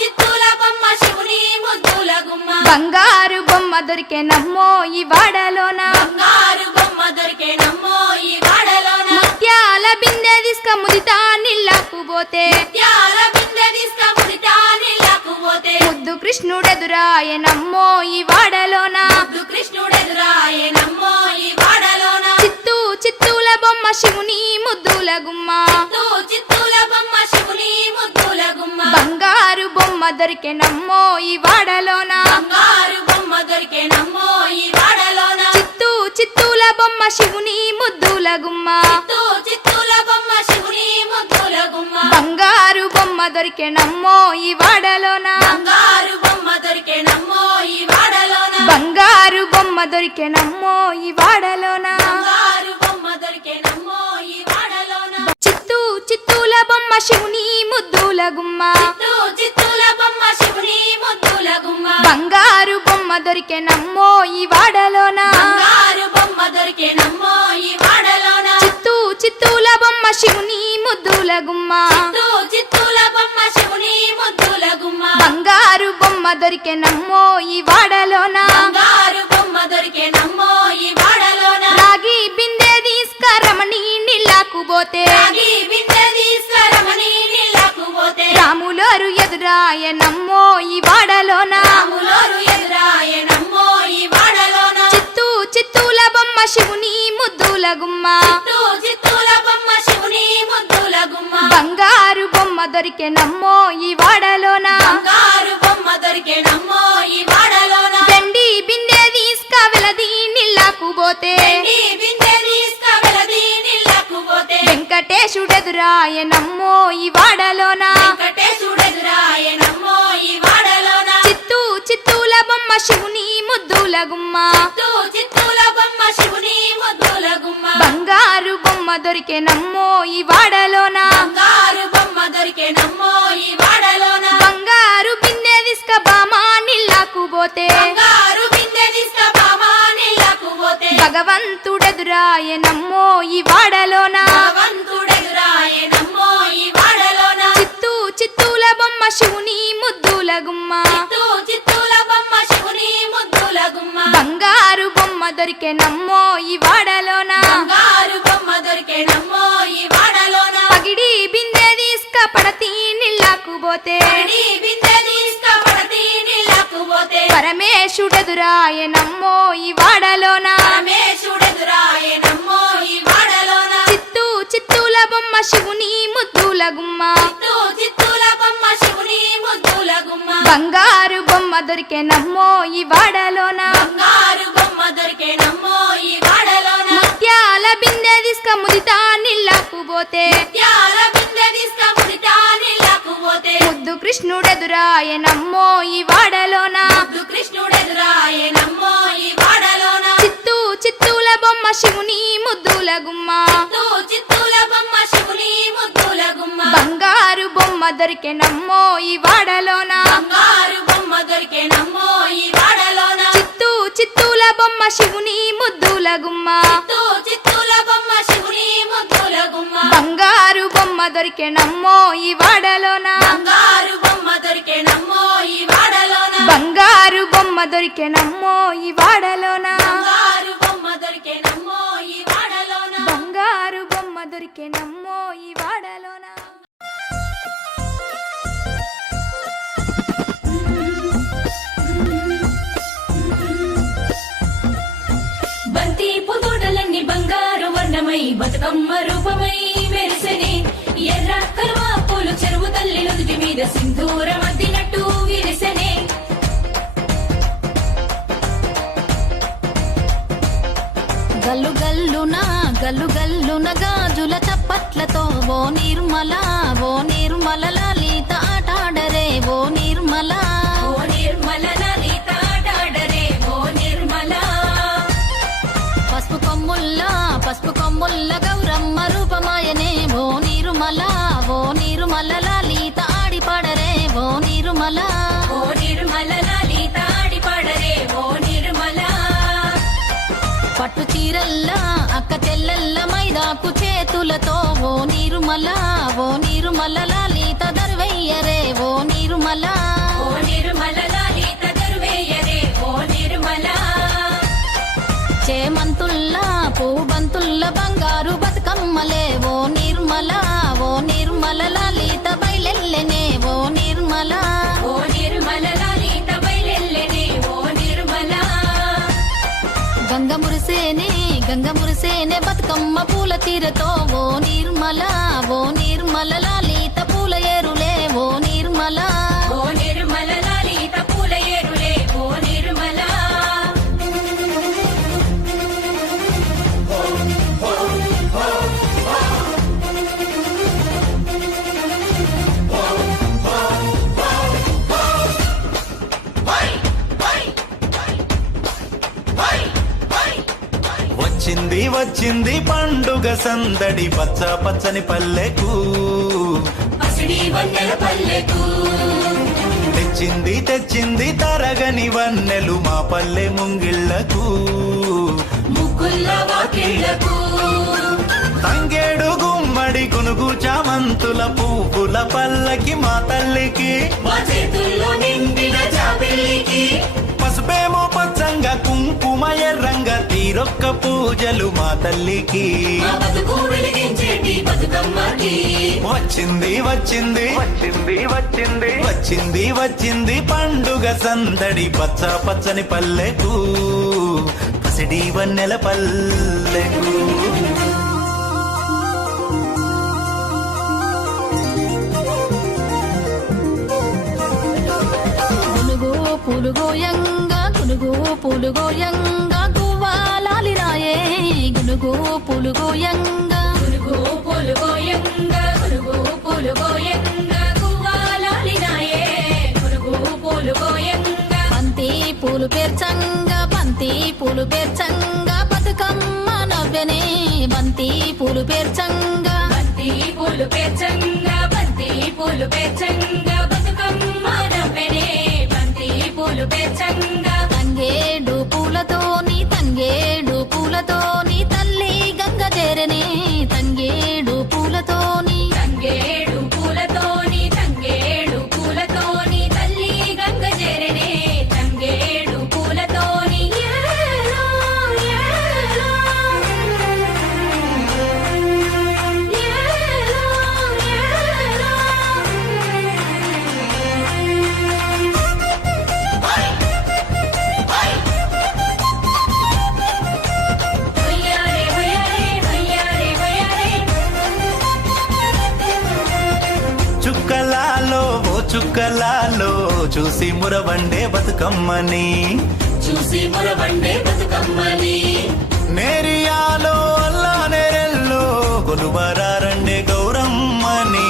చిత్తూల బొమ్మ శివుని ముద్దుల గుమ్మ బంగారు బొమ్మ దొరికెనమ్మో ఈ వాడలోన బంగారు బొమ్మ దొరికేనమ్మో ఈ వాడలోన ముత్యాల బిందె తీసుక ముదితా నీళ్ళకు పోతే ముత్యాల బిందె తీసుకుముడితా నీళ్ళకు పోతే ముద్దు కృష్ణుడెదురాయనమ్మో ఈ వాడలోన ముద్దు కృష్ణుడెదురాయనమ్మో ఈ వాడలోన చిత్తూ చిత్తూల బొమ్మ శివుని ముద్దుల గుమ్మ చిత్తూల బొమ్మ శివుని ముద్దుల గుమ్మ బంగారు బొమ్మ దొరికెనమ్మో ఈ వాడలోన బంగారు బొమ్మ దొరికేనమ్మో ఈ వాడలోన చిత్తూ చిత్తూల బొమ్మ శివుని ముద్దుల గుమ్మ చిత్తూల బొమ్మ శివుని ముద్దుల గుమ్మ బంగారు బొమ్మ దొరికెనమ్మో ఈ వాడలోన బంగారు బొమ్మ దొరికేనమ్మో ఈ వాడలోన బంగారు బొమ్మ దొరికెనమ్మో ఈ వాడలోన బంగారు బొమ్మ దొరికేనమ్మో ఈ వాడలోన చిత్తూ చిత్తూల బొమ్మ శివుని ముద్దుల గుమ్మ చిత్తూల బొమ్మ శివుని ముద్దుల గుమ్మ బంగారు బొమ్మ దొరికెనమ్మో ఈ వాడలోన బంగారు బొమ్మ దొరికేనమ్మో ఈ వాడలోన చిత్తూ చిత్తూల బొమ్మ శివుని ముద్దుల గుమ్మ చిత్తూల బొమ్మ శివుని ముద్దుల గుమ్మ బంగారు బొమ్మ దొరికెనమ్మో ఈ వాడలోన బంగారు బొమ్మ దొరికేనమ్మో ఈ వాడలోన రాగి బిందె తీసుకరమణి నీళ్ళకు పోతే రాగి బిందె తీసుకురమని నీళ్ళకు పోతే రాములోరు ఎదురాయనమ్మో ఈ వాడలోన రాములోరు ఎదురాయనమ్మో ఈ వాడలోన చిత్తూ చిత్తూల బొమ్మ శివుని ముద్దుల గుమ్మ చిత్తూల బొమ్మ శివుని ముద్దుల గుమ్మ బంగారు బొమ్మ దొరికెనమ్మో ఈ వాడలోన బంగారు బొమ్మ దొరికేనమ్మో ఈ వాడలోన వెండి బిందె తీసుక వెలది నీళ్ళకు పోతే ఈ బిందె తీసుకువెళది నీళ్ళకు పోతే వెంకటేశుడెదురాయనమ్మో ఈ వాడలోన వెంకటేశుడెదురాయనమ్మో ఈ వాడలోన చిత్తూ చిత్తూల బొమ్మ శివుని ముద్దుల గుమ్మ చిత్తూల బొమ్మ శివుని ముద్దుల గుమ్మ బంగారు బొమ్మ దొరికెనమ్మో ఈ వాడలోన బంగారు బొమ్మ దొరికేనమ్మో ఈ వాడలోన బంగారు బిందె తీసుక బామా నీళ్ళకు పోతే బంగారు బిందె తీసుకువా నీళ్ళకు పోతే భగవంతుడెదురాయనమ్మో ఈ వాడలోన భగవంతుడెదురాయనమ్మో ఈ వాడలోన చిత్తూ చిత్తూల బొమ్మ శివుని ముద్దుల గుమ్మ చిత్తూల బొమ్మ శివుని ముద్దుల గుమ్మ బంగారు బొమ్మ దొరికెనమ్మో ఈ వాడలోన బంగారు బొమ్మ దొరికేనమ్మో ఈ వాడలోన పగిడి బిందె తీసుక పడతి నీళ్ళకు పోతే పడి బిందె తీసుకువడతి నీళ్ళకు పోతే పరమేశుడెదురాయనమ్మో ఈ వాడలోన పరమేశుడెదురాయనమ్మో ఈ వాడలోన చిత్తూ చిత్తూల బొమ్మ శివుని ముద్దుల గుమ్మ చిత్తూల బొమ్మ శివుని ముద్దుల గుమ్మ బంగారు బొమ్మ దొరికెనమ్మో ఈ వాడలోన బంగారు బొమ్మ దొరికేనమ్మో ఈ వాడలోన ముత్యాల బిందె తీసుక ముదితా నీళ్ళకు పోతే ముత్యాల బిందె తీసుకుముడితా నీళ్ళకు పోతే ముద్దు కృష్ణుడెదురాయనమ్మో ఈ వాడలోన ముద్దు కృష్ణుడెదురాయనమ్మో ఈ వాడలోన చిత్తూ చిత్తూల బొమ్మ శివుని ముద్దుల గుమ్మ చిత్తూల బొమ్మ శివుని ముద్దుల గుమ్మ బంగారు బొమ్మ దొరికెనమ్మో ఈ వాడలోన బంగారు బొమ్మ దొరికేనమ్మో ఈ వాడలోన చిత్తూ చిత్తూల బొమ్మ శివుని ముద్దుల గుమ్మ చిత్తూల బొమ్మ శివుని ముద్దుల గుమ్మ బంగారు బొమ్మ దొరికెనమ్మో ఈ వాడలోన బంగారు బొమ్మ దొరికేనమ్మో ఈ వాడలోన బంగారు బొమ్మ దొరికెనమ్మో ఈ వాడలోన బంగారు బొమ్మ దొరికేనమ్మో ఈ వాడలోన బంగారు బొమ్మ దొరికెనమ్మో ఈ వాడలోన బంతి పుదోటలన్నీ బంగారు వర్ణమై బతుకమ్మ రూపమై మెరిసెనే ఎర్ర కలువ పూలు చెరువు తల్లి నుదుటి మీద సింధూరం అద్దినట్టు విరిసెనే గల్లు గల్లున గాజుల చప్పట్లతో ఓ నిర్మల లలిత ఆటాడరే ఓ నిర్మల ఓ నిర్మల లలిత ఆటాడరే ఓ నిర్మల పసుపు కొమ్ముల్ల గౌరమ్మ రూపమాయనే ఓ నిర్మల లలిత ఆడిపాడరే ఓ నిర్మల ఓ నిర్మల లలిత ఆడిపాడరే ఓ నిర్మల చెల్లెల్ల అక్క చెల్లెల్ల మైదాకు చేతులతో ఓ నీరుమల లాలిత దర్వయ్యరే ఓ నీరుమల లాలిత దర్వేయరే ఓ నిర్మల చేమంతుల్లా పూబంతుల్ల బంగారు బతుకమ్మలే ఓ నిర్మల లాలిత బయలెల్లెనే ఓ నిర్మల లాలిత బయలెల్లెనే ఓ నిర్మల గంగ మురిసేనే బతుకమ్మ పూల తీరతో ఓ నిర్మల లాలిత పూల ఏరులే ఓ నిర్మల లాలిత పూల ఏరులే ఓ నిర్మల వచ్చింది పండుగ సందడి పచ్చ పచ్చని పల్లెకు పసిడి వన్నెల పల్లెకు తెచ్చింది తరగని వన్నెలు మా పల్లె ముంగిళ్లకు ముగ్గుల్ల వాకిళ్లకు తంగేడు గుమ్మడి గునుగు చామంతుల పువ్వుల పల్లకి మా తల్లికి మా చేతుల్లో నిండిన జాబిల్లికి పసుపేమో పచ్చంగా కుంకుమ ఎర్రంగా తీరొక్క పూజలు మా తల్లికి మా బతుకు వెలిగించేటి బతుకమ్మకి వచ్చింది పండుగ సందడి పచ్చ పచ్చని పల్లెకు పసిడి వన్నెల పల్లెకు పులుగోయంగా గువ్వాలాలి రాయే గునుగు పులుగోయంగా గువ్వాలాలినాయే గునుగు పూలుగోయంగా బంతి పూలు పేర్చంగా బతుకమ్మ నవ్వెనే బంతి పూలు పేర్చంగా బతుకమ్మ నవ్వెనే బంతి పూలు పేర్చంగా తంగేడు పూలతోని తల్లి గంగ చేరనే తంగేడు పూలతోని తంగేడు పూలతోని తల్లి గంగ చేరనే తంగేడు పూలతోని ఏలో, ఏలో. ఏలో, ఏలో. హొయ్యారే, హొయ్యారే, హొయ్యారే, హొయ్యారే. చుక్కలాలో చూసి మురవండే బతుకమ్మని నేరియాలో అల్లా నేరెల్లో కొలువరారండే గౌరమ్మని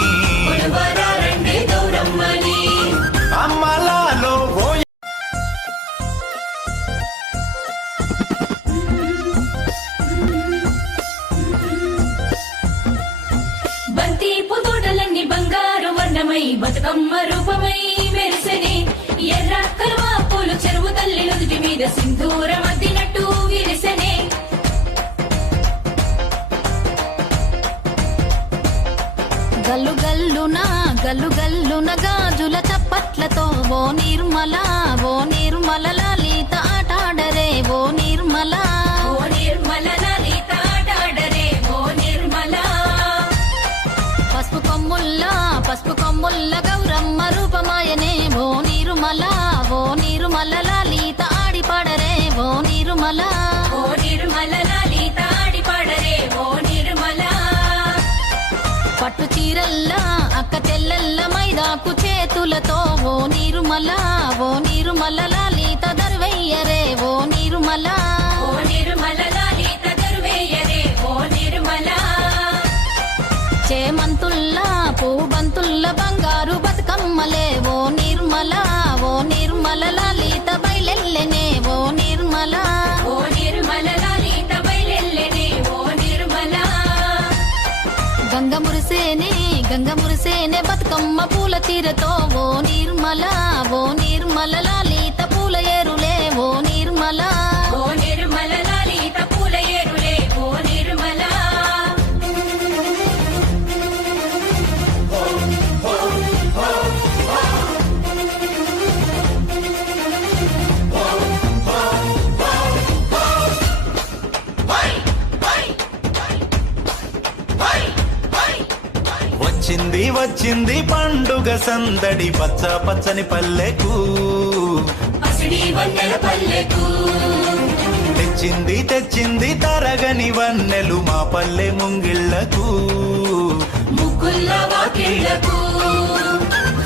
అమ్మలాలో ఓ బంతి పుతోటలన్నీ బంగారు వర్ణమై బతుకమ్మ రూపమై మెరిసెనే ఎర్ర కలువ పూలు చెరువు తల్లి నుదుటి మీద సింధూరం అద్దినట్టు విరిసెనే గల్లు గల్లున గాజుల చప్పట్లతో ఓ నిర్మల లాలిత ఆటాడరే ఓ నిర్మల లాలిత ఆటాడరే ఓ నిర్మల పసుపు కొమ్ముల్ల గౌరమ్మ రూపమాయనే ఓ నిర్మల లాలిత ఆడిపాడరే ఓ నిర్మల లాలిత ఆడిపాడరే ఓ నిర్మల పట్టు చీరల్లా అక్క చెల్లెల్ల మైదాకు చేతులతో ఓ నిర్మల లాలిత దర్వయ్యరే ఓ నిర్మల లాలిత దర్వేయరే ఓ నిర్మల చేమంతుల్లా పూబంతుల్ల బంగారు బతుకమ్మలే ఓ నిర్మల లాలిత బయలెల్లెనే ఓ నిర్మల లాలిత బయలెల్లెనే ఓ నిర్మల గంగ మురిసేనే బతుకమ్మ పూల తీరతో ఓ నిర్మల లాలిత పూల ఏరులే ఓ నిర్మల లాలిత పూల ఏరులే వచ్చింది పండుగ సందడి పచ్చ పచ్చని పల్లెకు పసిడి వన్నెల పల్లెకు తెచ్చింది తెచ్చింది తరగని వన్నెలు మా పల్లె ముంగిళ్లకు ముగ్గుల వాకిళ్లకు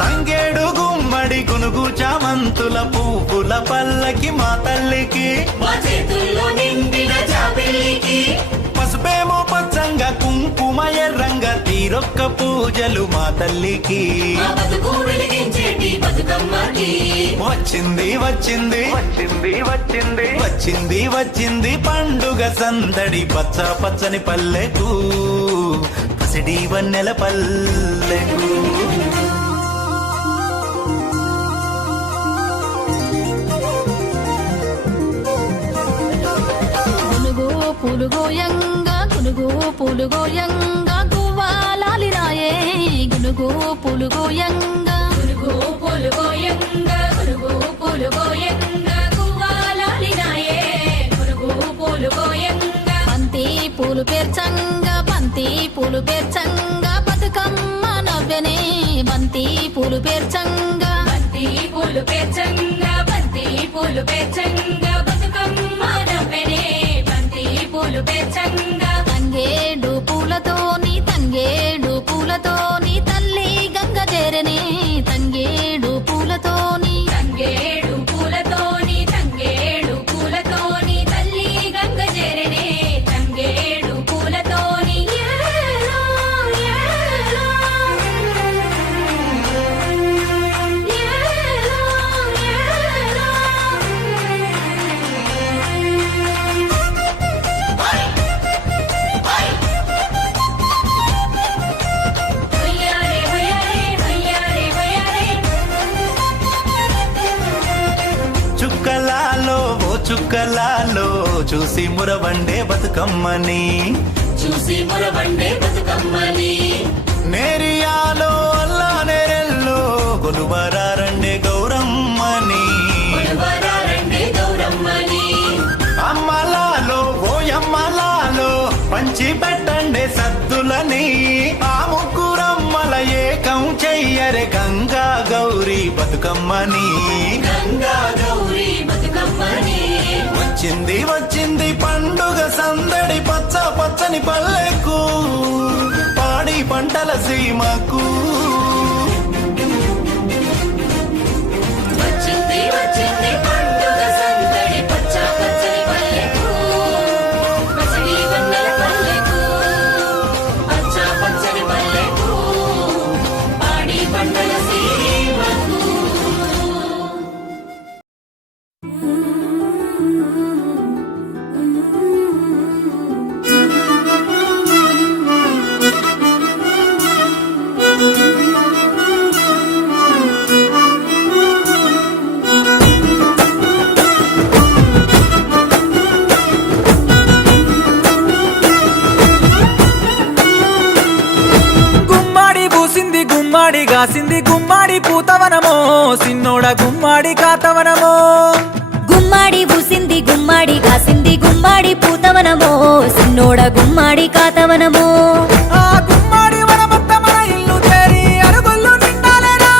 తంగేడు గుమ్మడి గునుగు చామంతుల పువ్వుల పల్లకి మా తల్లికి మా చేతుల్లో నిండిన జాబిల్లికి పసుపేమో పచ్చంగా కుంకుమ ఎర్రంగా తీరొక్క పూజలు మా తల్లికి మా బతుకు వెలిగించేటి బతుకమ్మకి వచ్చింది వచ్చింది వచ్చింది వచ్చింది వచ్చింది వచ్చింది పండుగ సందడి పచ్చ పచ్చని పల్లెకు పసిడి వన్నెల పల్లెకు గునుగు పులుగోయంగా గువ్వాలాలిరాయే గునుగు పులుగోయంగా గురుగు పూలుగోయంగా గురుగు పూలుగోయంగా గువ్వాలాలినాయే గురుగు పూలుగోయంగా బంతి పూలు పేర్చంగా బతుకమ్మ నవ్వెనే బంతి పూలు పేర్చంగా బంతి పూలు పేర్చంగా బంతి పూలు పేర్చంగా బతుకమ్మ నవ్వెనే బంతి పూలు పేర్చంగా తంగేడు పూలతోని తల్లి గంగ చేరనే తంగేడు పూలతోని తంగేడు పూలతోని తల్లి గంగ చేరనే తంగేడు పూలతోని ఏలో, ఏలో. ఏలో, ఏలో. హొయ్యారే, హొయ్యారే, హొయ్యారే, హొయ్యారే. చుక్కలాలో ఓ చుక్కలాలో చూసి మురవండే బతుకమ్మని చూసి మురవండే బతుకమ్మని నేరియాలో అల్లా నేరెల్లో కొలువరారండే గౌరమ్మని కొలువరారండే గౌరమ్మని అమ్మలాలో ఓ అమ్మలాలో పంచి పెట్టండే సద్దులని ఆ ముగ్గురమ్మల ఏకం చెయ్యరే గంగా గౌరీ బతుకమ్మని గంగా గౌరీ బతుకమ్మని వచ్చింది వచ్చింది పండుగ సందడి పచ్చ పచ్చని పల్లెకు పాడి పంటల సీమకు వచ్చింది వచ్చింది పండుగ సందడి పచ్చ పచ్చని పల్లెకు పసిడి వన్నెల పల్లెకు పచ్చ పచ్చని పల్లెకు పాడి పంటల సీమకు గుమ్మాడి పూసింది గుమ్మాడి గాసింది గుమ్మాడి పూతవనమో సిన్నోడ గుమ్మాడి కాతవనమో గుమ్మాడి పూసింది గుమ్మాడి కాసింది గుమ్మాడి పూతవనమో సిన్నోడ గుమ్మాడి కాతవనమో ఆ గుమ్మాడి వనమంత మన ఇల్లు చేరి అరుగుళ్ళు నిండాలేరా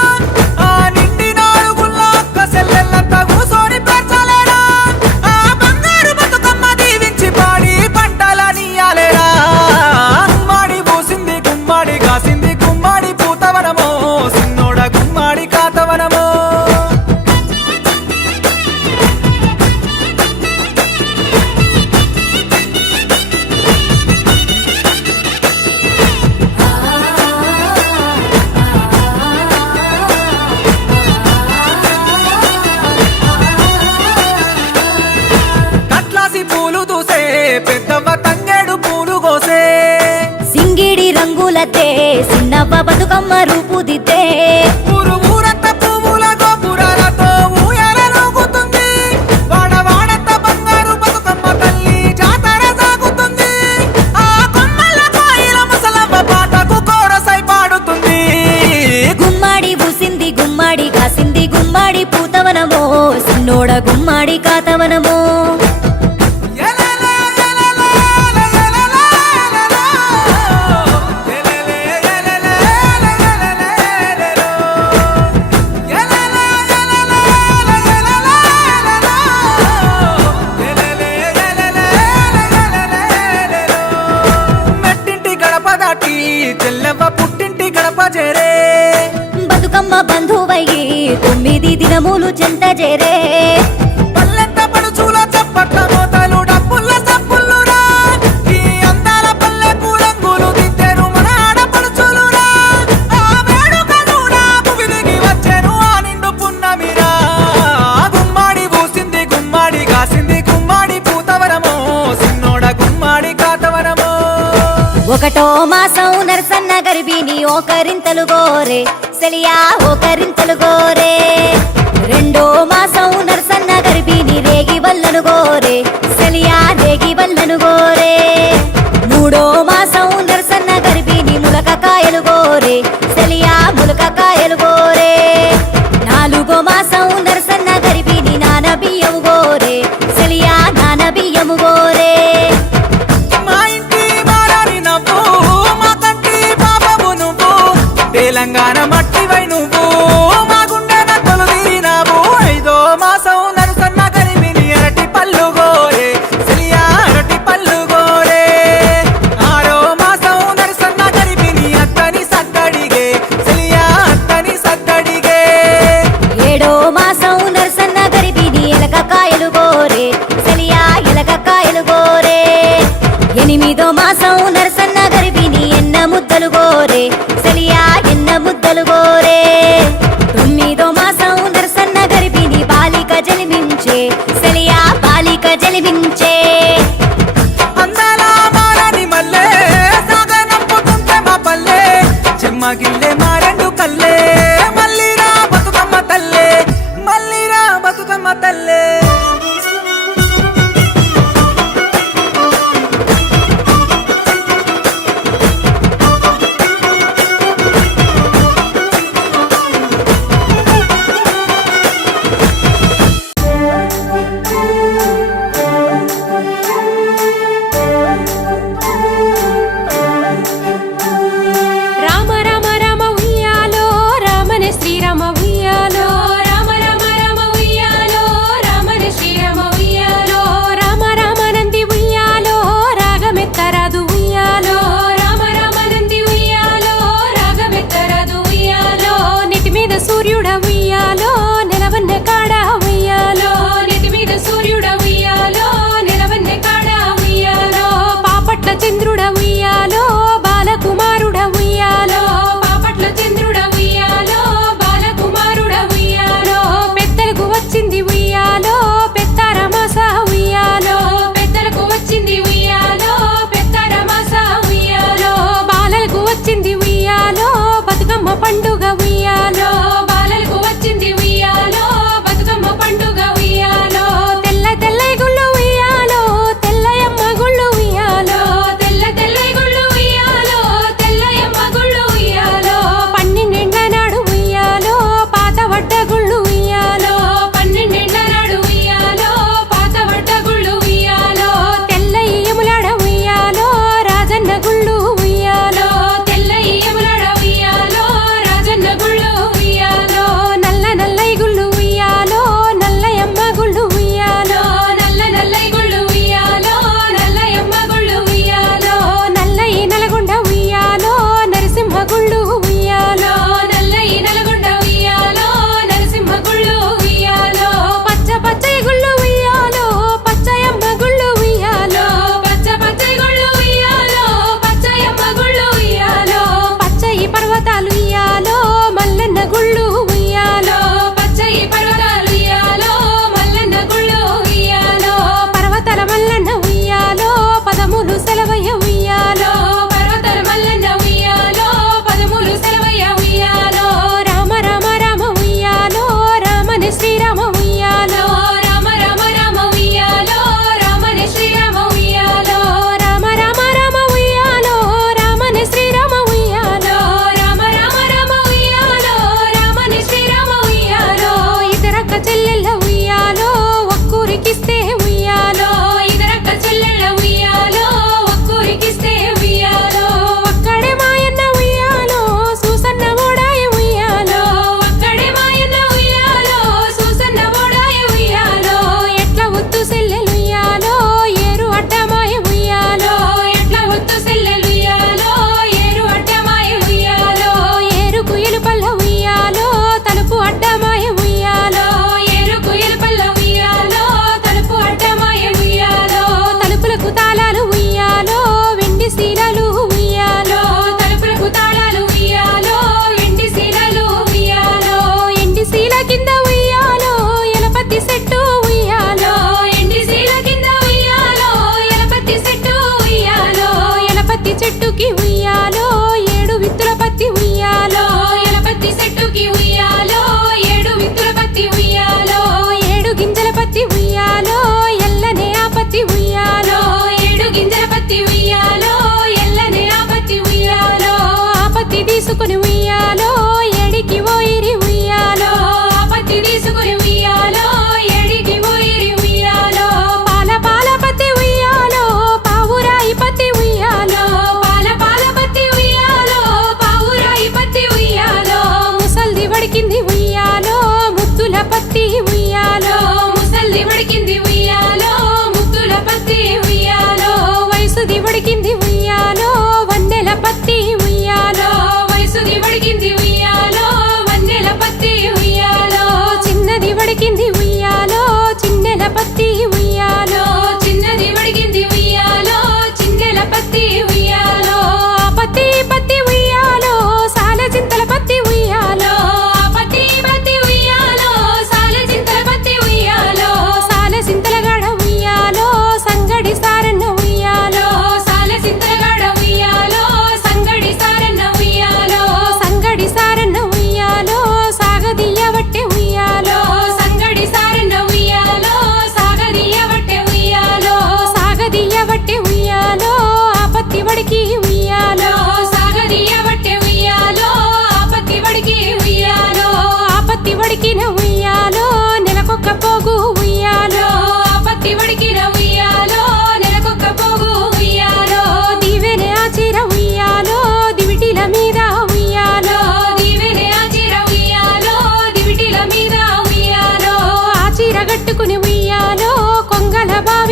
ఆ నిండిన అరుగుల్లో అక్క సెల్లెళ్ళంతా కూసోని పేర్చాలేరా ఆ బంగారు బతుకమ్మ దీవించి పాడి పంటలనియాలేరా గుమ్మాడి పూసింది గుమ్మాడి కాసింది గుమ్మాడి పూతవనమో సిన్నోడ గుమ్మాడి కాతవనమో కట్లాసి పూలు దూసే పెద్దవ్వ తంగేడు పూలు కోసే సింగిడి రంగులతే సిన్నవ్వ బతుకమ్మ రూపుదిద్దే ఊరు ఊరంతా పువ్వుల గోపురాలతో ఊయలూగుతుంది వాడవాడంతా బంగారు బతుకమ్మ తల్లి జాతర సాగుతుంది ఆ కొమ్మల కాయల ముసలమ్మ పాటకు కోరసై పాడుతుంది గుమ్మాడి పూసింది గుమ్మాడి కాసింది గుమ్మాడి పూతవనమో సిన్నోడ గుమ్మాడి కాతవనమో ఎలెలే, ఎలెలే, ఎలెలే, ఎలెలే, ఎలెలే, ఎలెలే, ఎలెలే, దినములు చెంత చేరే పల్లెంట పడుచుల చప్పట్ల మోతలు డప్పుల సప్పులురా ఈ అందాల పల్లెకు రంగులు దిద్దెను మన ఆడపడుచులురా ఆ వేడుక కూడా భువి దిగి వచ్చెను ఆ నిండు పున్నమిరా గుమ్మాడి పూసింది గుమ్మాడి కాసింది గుమ్మాడి పూతవరమో సిన్నోడ గుమ్మాడి కాతవరమో ఒకటో మాసం నరసన్న గర్భిణి ఓకరింతలు గోరే సెలియా ఓకరింతలు గోరే రెండో మాసం నరసన్న గర్భిణి రేగి వల్లను గోరే సెలియా రేగి వల్లను గోరే మూడో మాసం నరసన్న గర్భిణి ములకకాయలు గోరే సెలియా ములకకాయలు గోరే నాలుగో మాసం నరసన్న గర్భిణి నాన బియ్యము గోరే సెలియా నాన బియ్యము గోరే మా ఇంటి మారాని నవ్వు మా కంటి పాపము నువ్వు తెలంగాణ మట్టివై నువ్వు మా గుండె నక్కలు తీరినావు ఐదో మాసం నరసన్న గరిబిని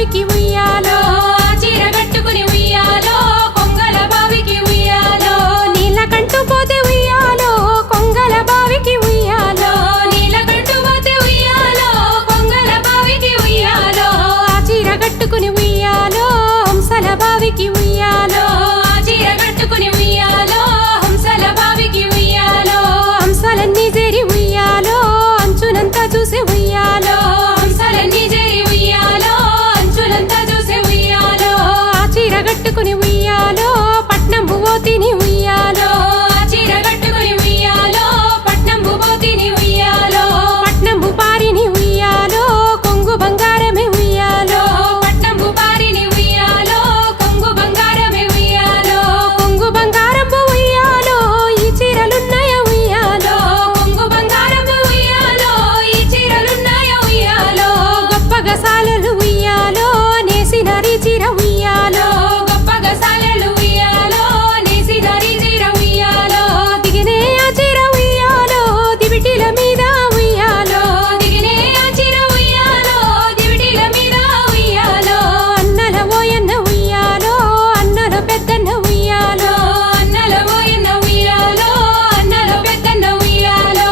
బావికి ఉయ్యాలో ఆ చీర కట్టుకుని ఉయ్యాలో కొంగల బావికి ఉయ్యాలో నీళ్ళకంటూ పోతే ఉయ్యాలో కొంగల బావికి ఉయ్యాలో నీళ్ళకంటూ పోతే ఉయ్యాలో కొంగల బావికి ఉయ్యాలో ఆ చీర కట్టుకుని ఉయ్యాలో హంసల బావికి ఉయ్యాలో ఆ చీర కట్టుకుని ఉయ్యాలో హంసల బావికి ఉయ్యాలో హంసలన్నీ చేరి ఉయ్యాలో అంచునంతా చూసి ఉయ్యాలో హంసలన్నీ చేరి ఉయ్యాలో అంచునంతా చూసి ఉయ్యాలో ఆ చీర కట్టుకుని ఉయ్యాలో పట్నం బువోతిని ఉయ్యాలో ఆ చీర కట్టుకుని ఉయ్యాలో పట్నం బువోతిని ఉయ్యాలో పట్నం బుపారిని ఉయ్యాలో కొంగు బంగారమే ఉయ్యాలో పట్నం బుపారిని ఉయ్యాలో కొంగు బంగారమే ఉయ్యాలో కొంగు బంగారం ఉయ్యాలో ఈ చీరలున్నాయ ఉయ్యాలో కొంగు బంగారం ఉయ్యాలో ఈ చీరలున్నాయ ఉయ్యాలో గొప్ప గసాలలు ఉయ్యాలో నేసినరి చీర ఉయ్యాలో గొప్ప గసాలలు ఉయ్యాలో నేసినరి చీర ఉయ్యాలో దిగినే ఆ చీర ఉయ్యాలో దివిటిల మీద ఉయ్యాలో దిగినే ఆ చీర ఉయ్యాలో దివిటిల మీద ఉయ్యాలో అన్నల ఓయన్న ఉయ్యాలో అన్నల పెద్దన్న ఉయ్యాలో అన్నల ఓయన్న ఉయ్యాలో అన్నల పెద్దన్న ఉయ్యాలో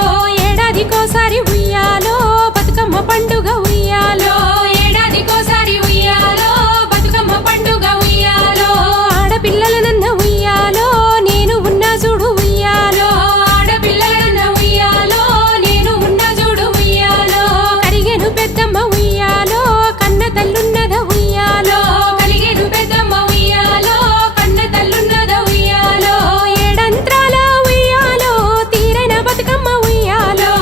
ఏడాదికోసారి ఉయ్యాలో బతుకమ్మ పండుగ ఉయ్యాలో ఏడాదికోసారి ఉయ్యాలో బతుకమ్మ పండుగ ఉయ్యాలో ఆడపిల్లలనన్న ఉయ్యాలో నేను ఉన్నా చూడు ఉయ్యాలో ఆడపిల్లలనన్న ఉయ్యాలో నేను ఉన్నా చూడు ఉయ్యాలో కరిగెను పెద్దమ్మ ఉయ్యాలో కన్న తల్లున్నద ఉయ్యాలో కలిగెను పెద్దమ్మ ఉయ్యాలో కన్న తల్లున్నద ఉయ్యాలో ఏడంత్రాల ఉయ్యాలో తీరైన బతుకమ్మ ఉయ్యాలో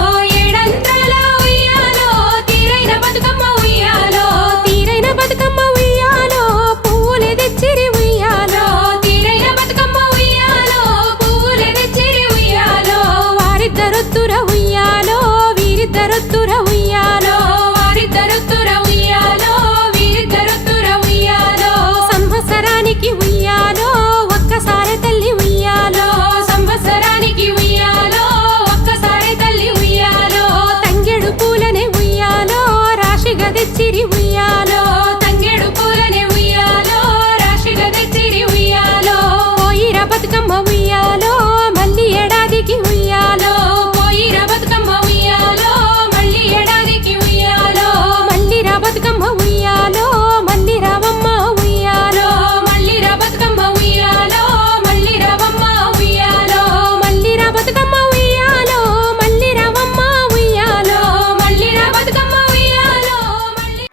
ఏడంత్రాల ఉయ్యాలో తీరైన బతుకమ్మ ఉయ్యాలో తీరైన బతుకమ్మ ఉయ్యాలో పువ్వులే తెచ్చిరి ఉయ్యాలో తీరైన బతుకమ్మ ఉయ్యాలో పువ్వులే తెచ్చిరి ఉయ్యాలో వారిద్దరొత్తుర ఉయ్యాలో వీరిద్దరొత్తుర ఉయ్యాలో వారిద్దరొత్తుర ఉయ్యాలో వీరిద్దరొత్తుర ఉయ్యాలో సంవత్సరానికి ఉయ్యాలో ఒక్కసారి తల్లి ఉయ్యాలో సంవత్సరానికి ఉయ్యాలో ఒక్కసారి తల్లి ఉయ్యాలో తంగెడు పూలనే ఉయ్యాలో రాశిగా తెచ్చిరి ఉయ్యాలో తంగెడు పూలనే ఉయ్యాలో రాశిగా తెచ్చిరి ఉయ్యాలో పోయిర బతుకమ్మ ఉయ్యాలో మళ్ళీ ఏడాదికి ఉయ్యాలో పోయిర బతుకమ్మ ఉయ్యాలో మళ్ళీ ఏడాదికి ఉయ్యాలో మళ్ళీ రా బతుకమ్మ ఉయ్యాలో మళ్ళీ రావమ్మ ఉయ్యాలో మళ్ళీ రా బతుకమ్మ ఉయ్యాలో మళ్ళీ రావమ్మ ఉయ్యాలో మళ్ళీ రా బతుకమ్మ ఉయ్యాలో మళ్ళీ రావమ్మ ఉయ్యాలో మళ్ళీ రా బతుకమ్మ ఉయ్యాలో మళ్ళీ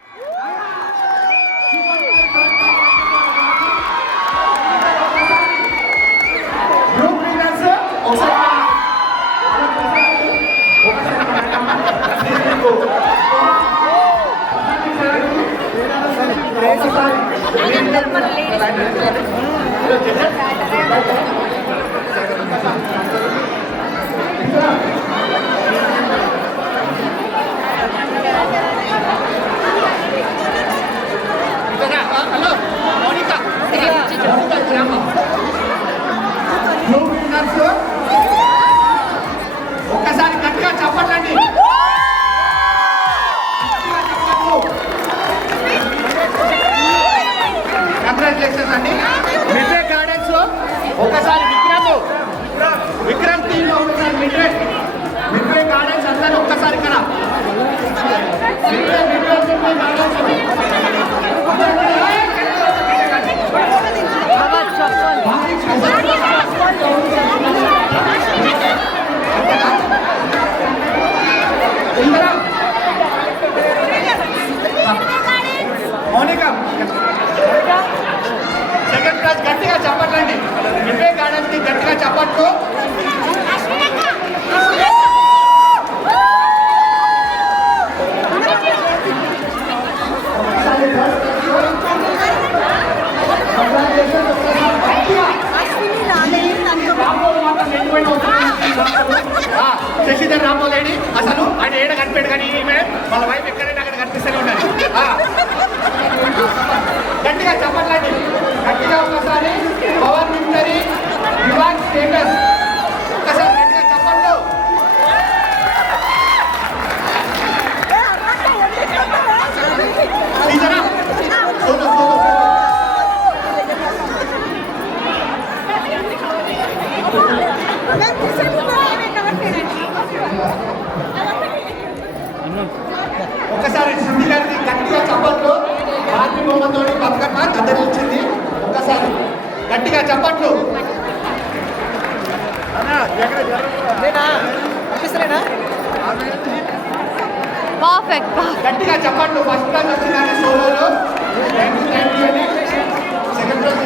ఒక్కసారి గట్టిగా చెప్పండి. కంగ్రాచులేషన్స్ అండి. మిడ్వే గార్డెన్స్ లో ఒకసారి విక్రమ్ టీమ్ లో ఒకసారి మిడ్వే గార్డెన్స్ అందరూ ఒక్కసారి కదా మౌనిక సెకండ్ క్లాస్ గట్టిగా చెప్పట్లండి. మిడ్వే గార్డెన్స్ కి గట్టిగా చెప్పట్లు. శశిధర్ రాంబోలేడి అసలు ఆయన ఏడ కనిపెట్టు కానీ వాళ్ళ వైపు ఎక్కడైనా అక్కడ కనిపిస్తూనే ఉండాలి. గట్టిగా చెప్పట్లండి. గట్టిగా ఒకసారి పవర్ మినిస్టరీ వివాన్ స్టేటస్ ఒకసారి గట్టిగా చెప్పండు. టీచరా బొమ్మతో బతుకమ్మ కదిలించింది. ఒక్కసారి గట్టిగా చప్పట్లు. పర్ఫెక్ట్. గట్టిగా చప్పట్లు. ఫస్ట్ ప్రైజ్ వచ్చిందని సోలోలో. థ్యాంక్ యూ అండి. సెకండ్ ప్రైజ్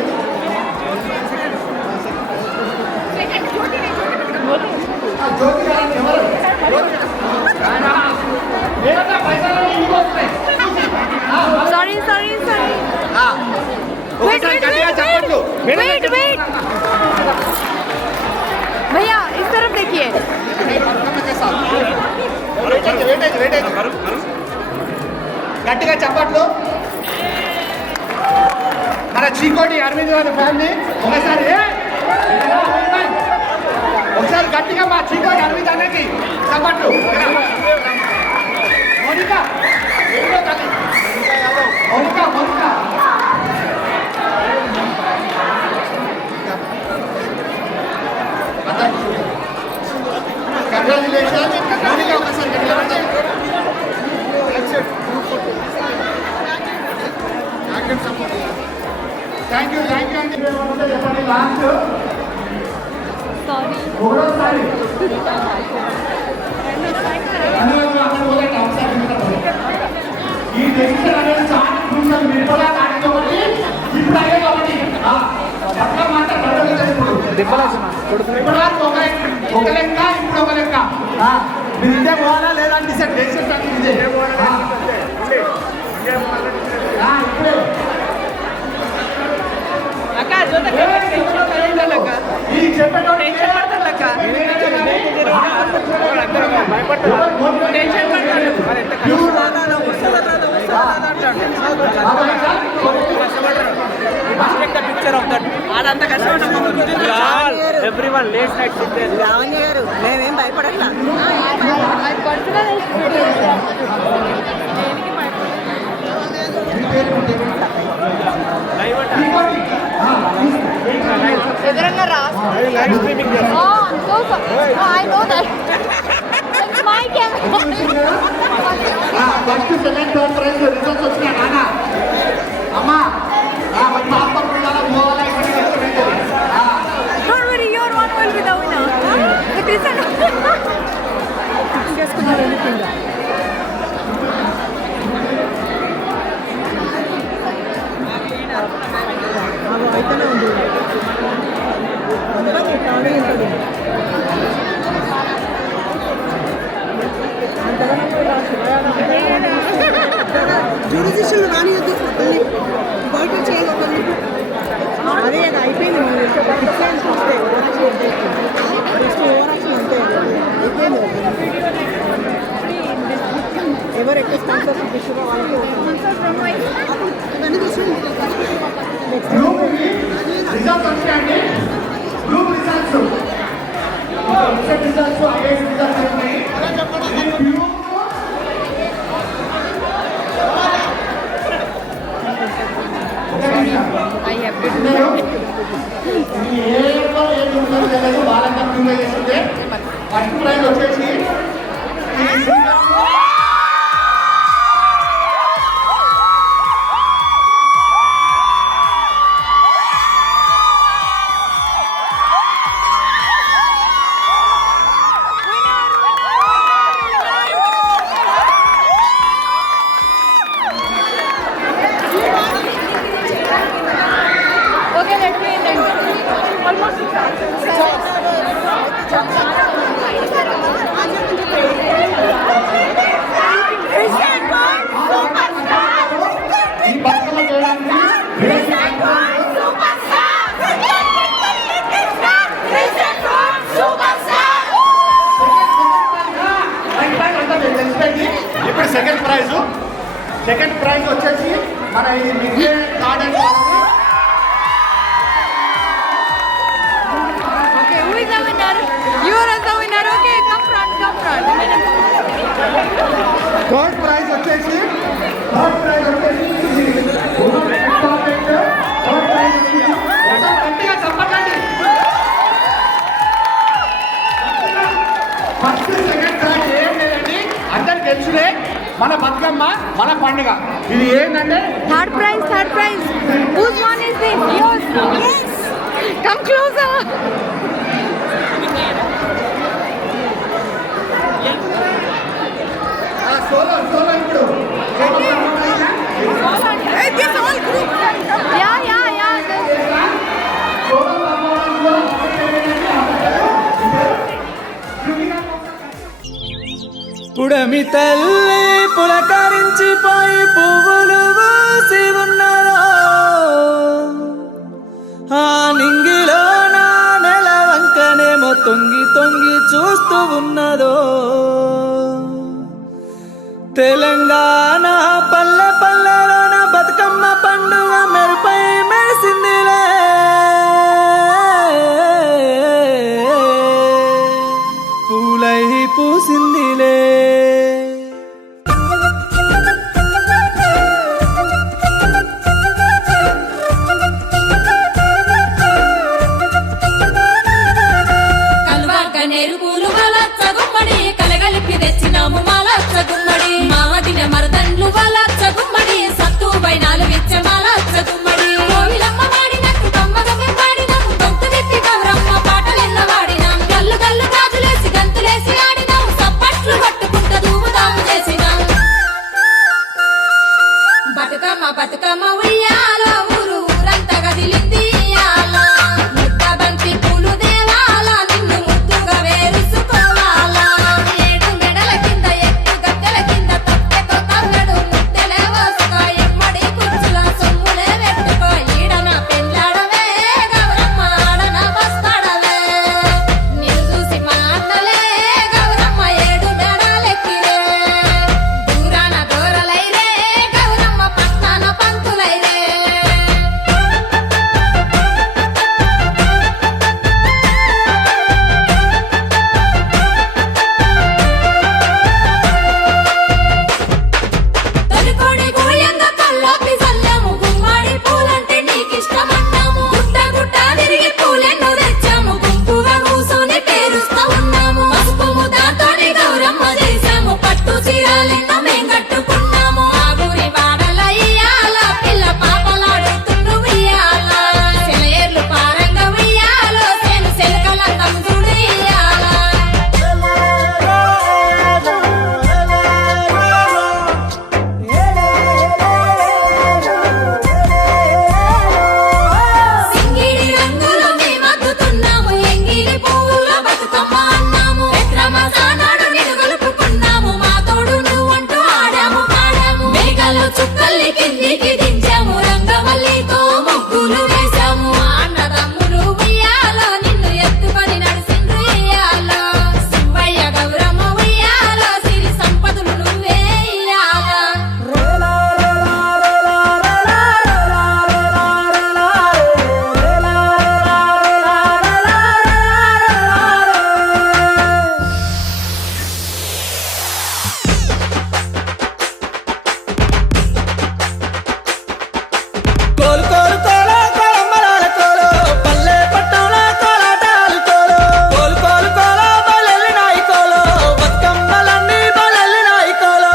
జ్యోతి గారు ఎవరు? లేదన్నా పైసలు ఇంటికి వస్తాయి. సారీ ఒకసారి గట్టిగా చప్పట్లు. वेट भैया इस तरफ देखिए. గట్టిగా చప్పట్లు. మన చీకోటి అరవింద్ గారి ఫ్యామిలీ ఒకసారి గట్టిగా మా చీకోటి అరవింద్ అన్నకి చప్పట్లు. మౌనిక కంగ్రాచులేషన్. మౌనిక ఒకసారి థ్యాంక్ యూ అండి. చెప్పండి లాస్ట్ మూడోసారి ఈ డెసిషన్ అనేది చాలా క్రూషియల్. మీరు కూడా దానికి ఒకటి ఇప్పుడు అయ్యేది ఒకటి పక్క మాట ఇప్పటివరకు ఒక లెక్క, ఇప్పుడు ఒక లెక్క. మీరు ఇదే పోవాలా లేదా డిసైడ్ డెసిషన్ అంటే ఇదే ఇప్పుడే ఈ చెప్పేటో ఎవ్రీవన్ లేట్ నైట్ లావణ్య గారు మేమేం భయపడట్లా. ఎదురంగా రా. I know that. It's my camera. First second third prize results వచ్చినాయి నాన్న. అమ్మా మరి పాప పిల్లల పోవాలా ఇక్కడ Don't worry, your one will be the winner. The Krishna. అయితేనే ఉంది జ్యూరిడిక్షన్లు రానియద్దు. బయట చేయగలి అదే అయిపోయింది. చూస్తే ఓవరాక్షన్ అంతే అయిపోయింది. ఎవరు ఎక్కువ స్పాన్సర్స్ ఇచ్చినా వాళ్ళకి ఇవన్నీ చూసి రిజల్ట్స్ వచ్చాయండి. గ్రూప్ రిజల్ట్స్ ఐఏఎస్ రిజల్ట్స్ ఉన్నాయి. వాళ్ళంతా ప్రిపేర్ చేస్తుంటే ఫస్ట్ ప్రైజ్ వచ్చేసి Okay, let me in. Almost. ఇప్పుడు సెకండ్ ప్రైజ్ వచ్చేసి మన ఇది midway garden. Okay, who is the winner? You are the winner. Okay, come front. Third prize వచ్చేసి గట్టిగా చెప్పకండి. ఫస్ట్ సెకండ్ థర్డ్ ఏం లేదండి, అందరు గెలుచుడే. మన బతుకమ్మ మన పండుగ. ఇది ఏంటంటే Third prize. తల్లి పులకరించిపోయి పువ్వులు పూసి ఉన్నదో ఆ నింగిలో నా నెల వంకనేమో తొంగి తొంగి చూస్తూ ఉన్నదో తెలంగాణ పల్లె పల్లెలోన బతుకమ్మ పండుగ మెరుపై మెరిసిందిలే పూలై పూసిందిలే కల్వాక నెరుపులు వలచ్చ గుమ్మడి కలగలిపి తెచ్చినాము మాలచ్చ గుమ్మడి మాదిన మరదండ్లు వలచ్చ గుమ్మడి సత్తు బైనాలు విచ్చ మాలచ్చ గుమ్మడి కోవిలమ్మ వాడినట్టు కమ్మగా మేము పాడినాం గొంతు తిప్పి గౌరమ్మ పాటలెన్న వాడినాం గల్లు గల్లు గాజులేసి గంతులేసి ఆడినాం సప్పట్లు పట్టుకుంట ధూముదాము చేసినాం బతుకమ్మ బతుకమ్మ ఉయ్యాలో ఊరు ఊరంతా గదిలింది ఇయ్యాల ముద్ద బంతి పూలు దేవాలా నిన్ను ముద్దుగా వేరుసుకోవాలా ఏడు మెడల కింద ఎత్తు గద్దెల కింద తప్పెకో తవ్వెడు ముద్దెలే వసుకో ఎమ్మడి కుచ్చుల సొమ్ములే పెట్టుకో ఈడన పెళ్ళాడవే గౌరమ్మ ఆడన బస్తాడవే నిన్ను చూసి మా అన్నలే గౌరమ్మ ఏడు మెడలెక్కిరే దూరాన దూరలైరే గౌరమ్మ పట్నాన పంతులైరే తొలికోడి గోయంగా కల్లాపి చల్లాము గుమ్మడి పూలంటే నీకిష్టమన్నాము గుట్ట గుట్ట తిరిగి పూలెన్నో తెచ్చాము గుంపుగా కూసోని పేరుస్తా ఉన్నాము పసుపు ముద్దతోని గౌరమ్మ చేశాము పట్టు చీరలెన్నో మేం కట్టుకున్నాము ఆ ఊరి వాడల ఇయ్యాల పిల్ల పాపలాడుతుండ్రు ఉయ్యాల సెలయేర్లు పారంగా ఉయ్యాలో సేను సెలకలందం చూడు ఇయ్యాల సింగిడి రంగులో మేమద్దుతున్నాము ఎంగిలి పువ్వులో బతుకమ్మ అన్నాము పెత్రమసానాడు నిన్ను గలుపుకున్నాము మా తోడు నువ్వంటూ ఆడాము పాడాము మేఘాల్లో చుక్కల్ని కిందికి దించాము రంగవల్లితో ముగ్గులు వేశాము మా అన్నదమ్ములు ఉయ్యాలో నిన్ను ఎత్తుకొని నడిసిండ్రు ఇయ్యాలో శివయ్య గౌరమ్మ ఉయ్యాలో సిరి సంపదలు నువ్వే ఇయ్యాలా కోలు కోలు కోలో కోలమ్మలాల కోలో పల్లె పట్టణంల కోలాటాలు కోలో కోలు కోలు కోలో బలెల్లినాయి కోలో బతుకమ్మలన్నీ బలెల్లినాయి కోలో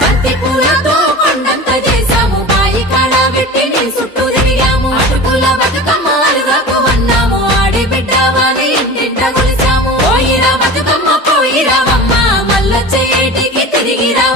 బంతి పూలతో కొండంత చేశాము బాయి కాడ పెట్టి నీ చుట్టూ తిరిగాము అటుకుల బతుకమ్మ అలుగాకు అన్నాము ఆడి బిడ్డవాని ఇంటింట కొలిచాము పోయిరా బతుకమ్మ పోయిరావమ్మ మళ్ళొచ్చే ఏటికి తిరిగిరా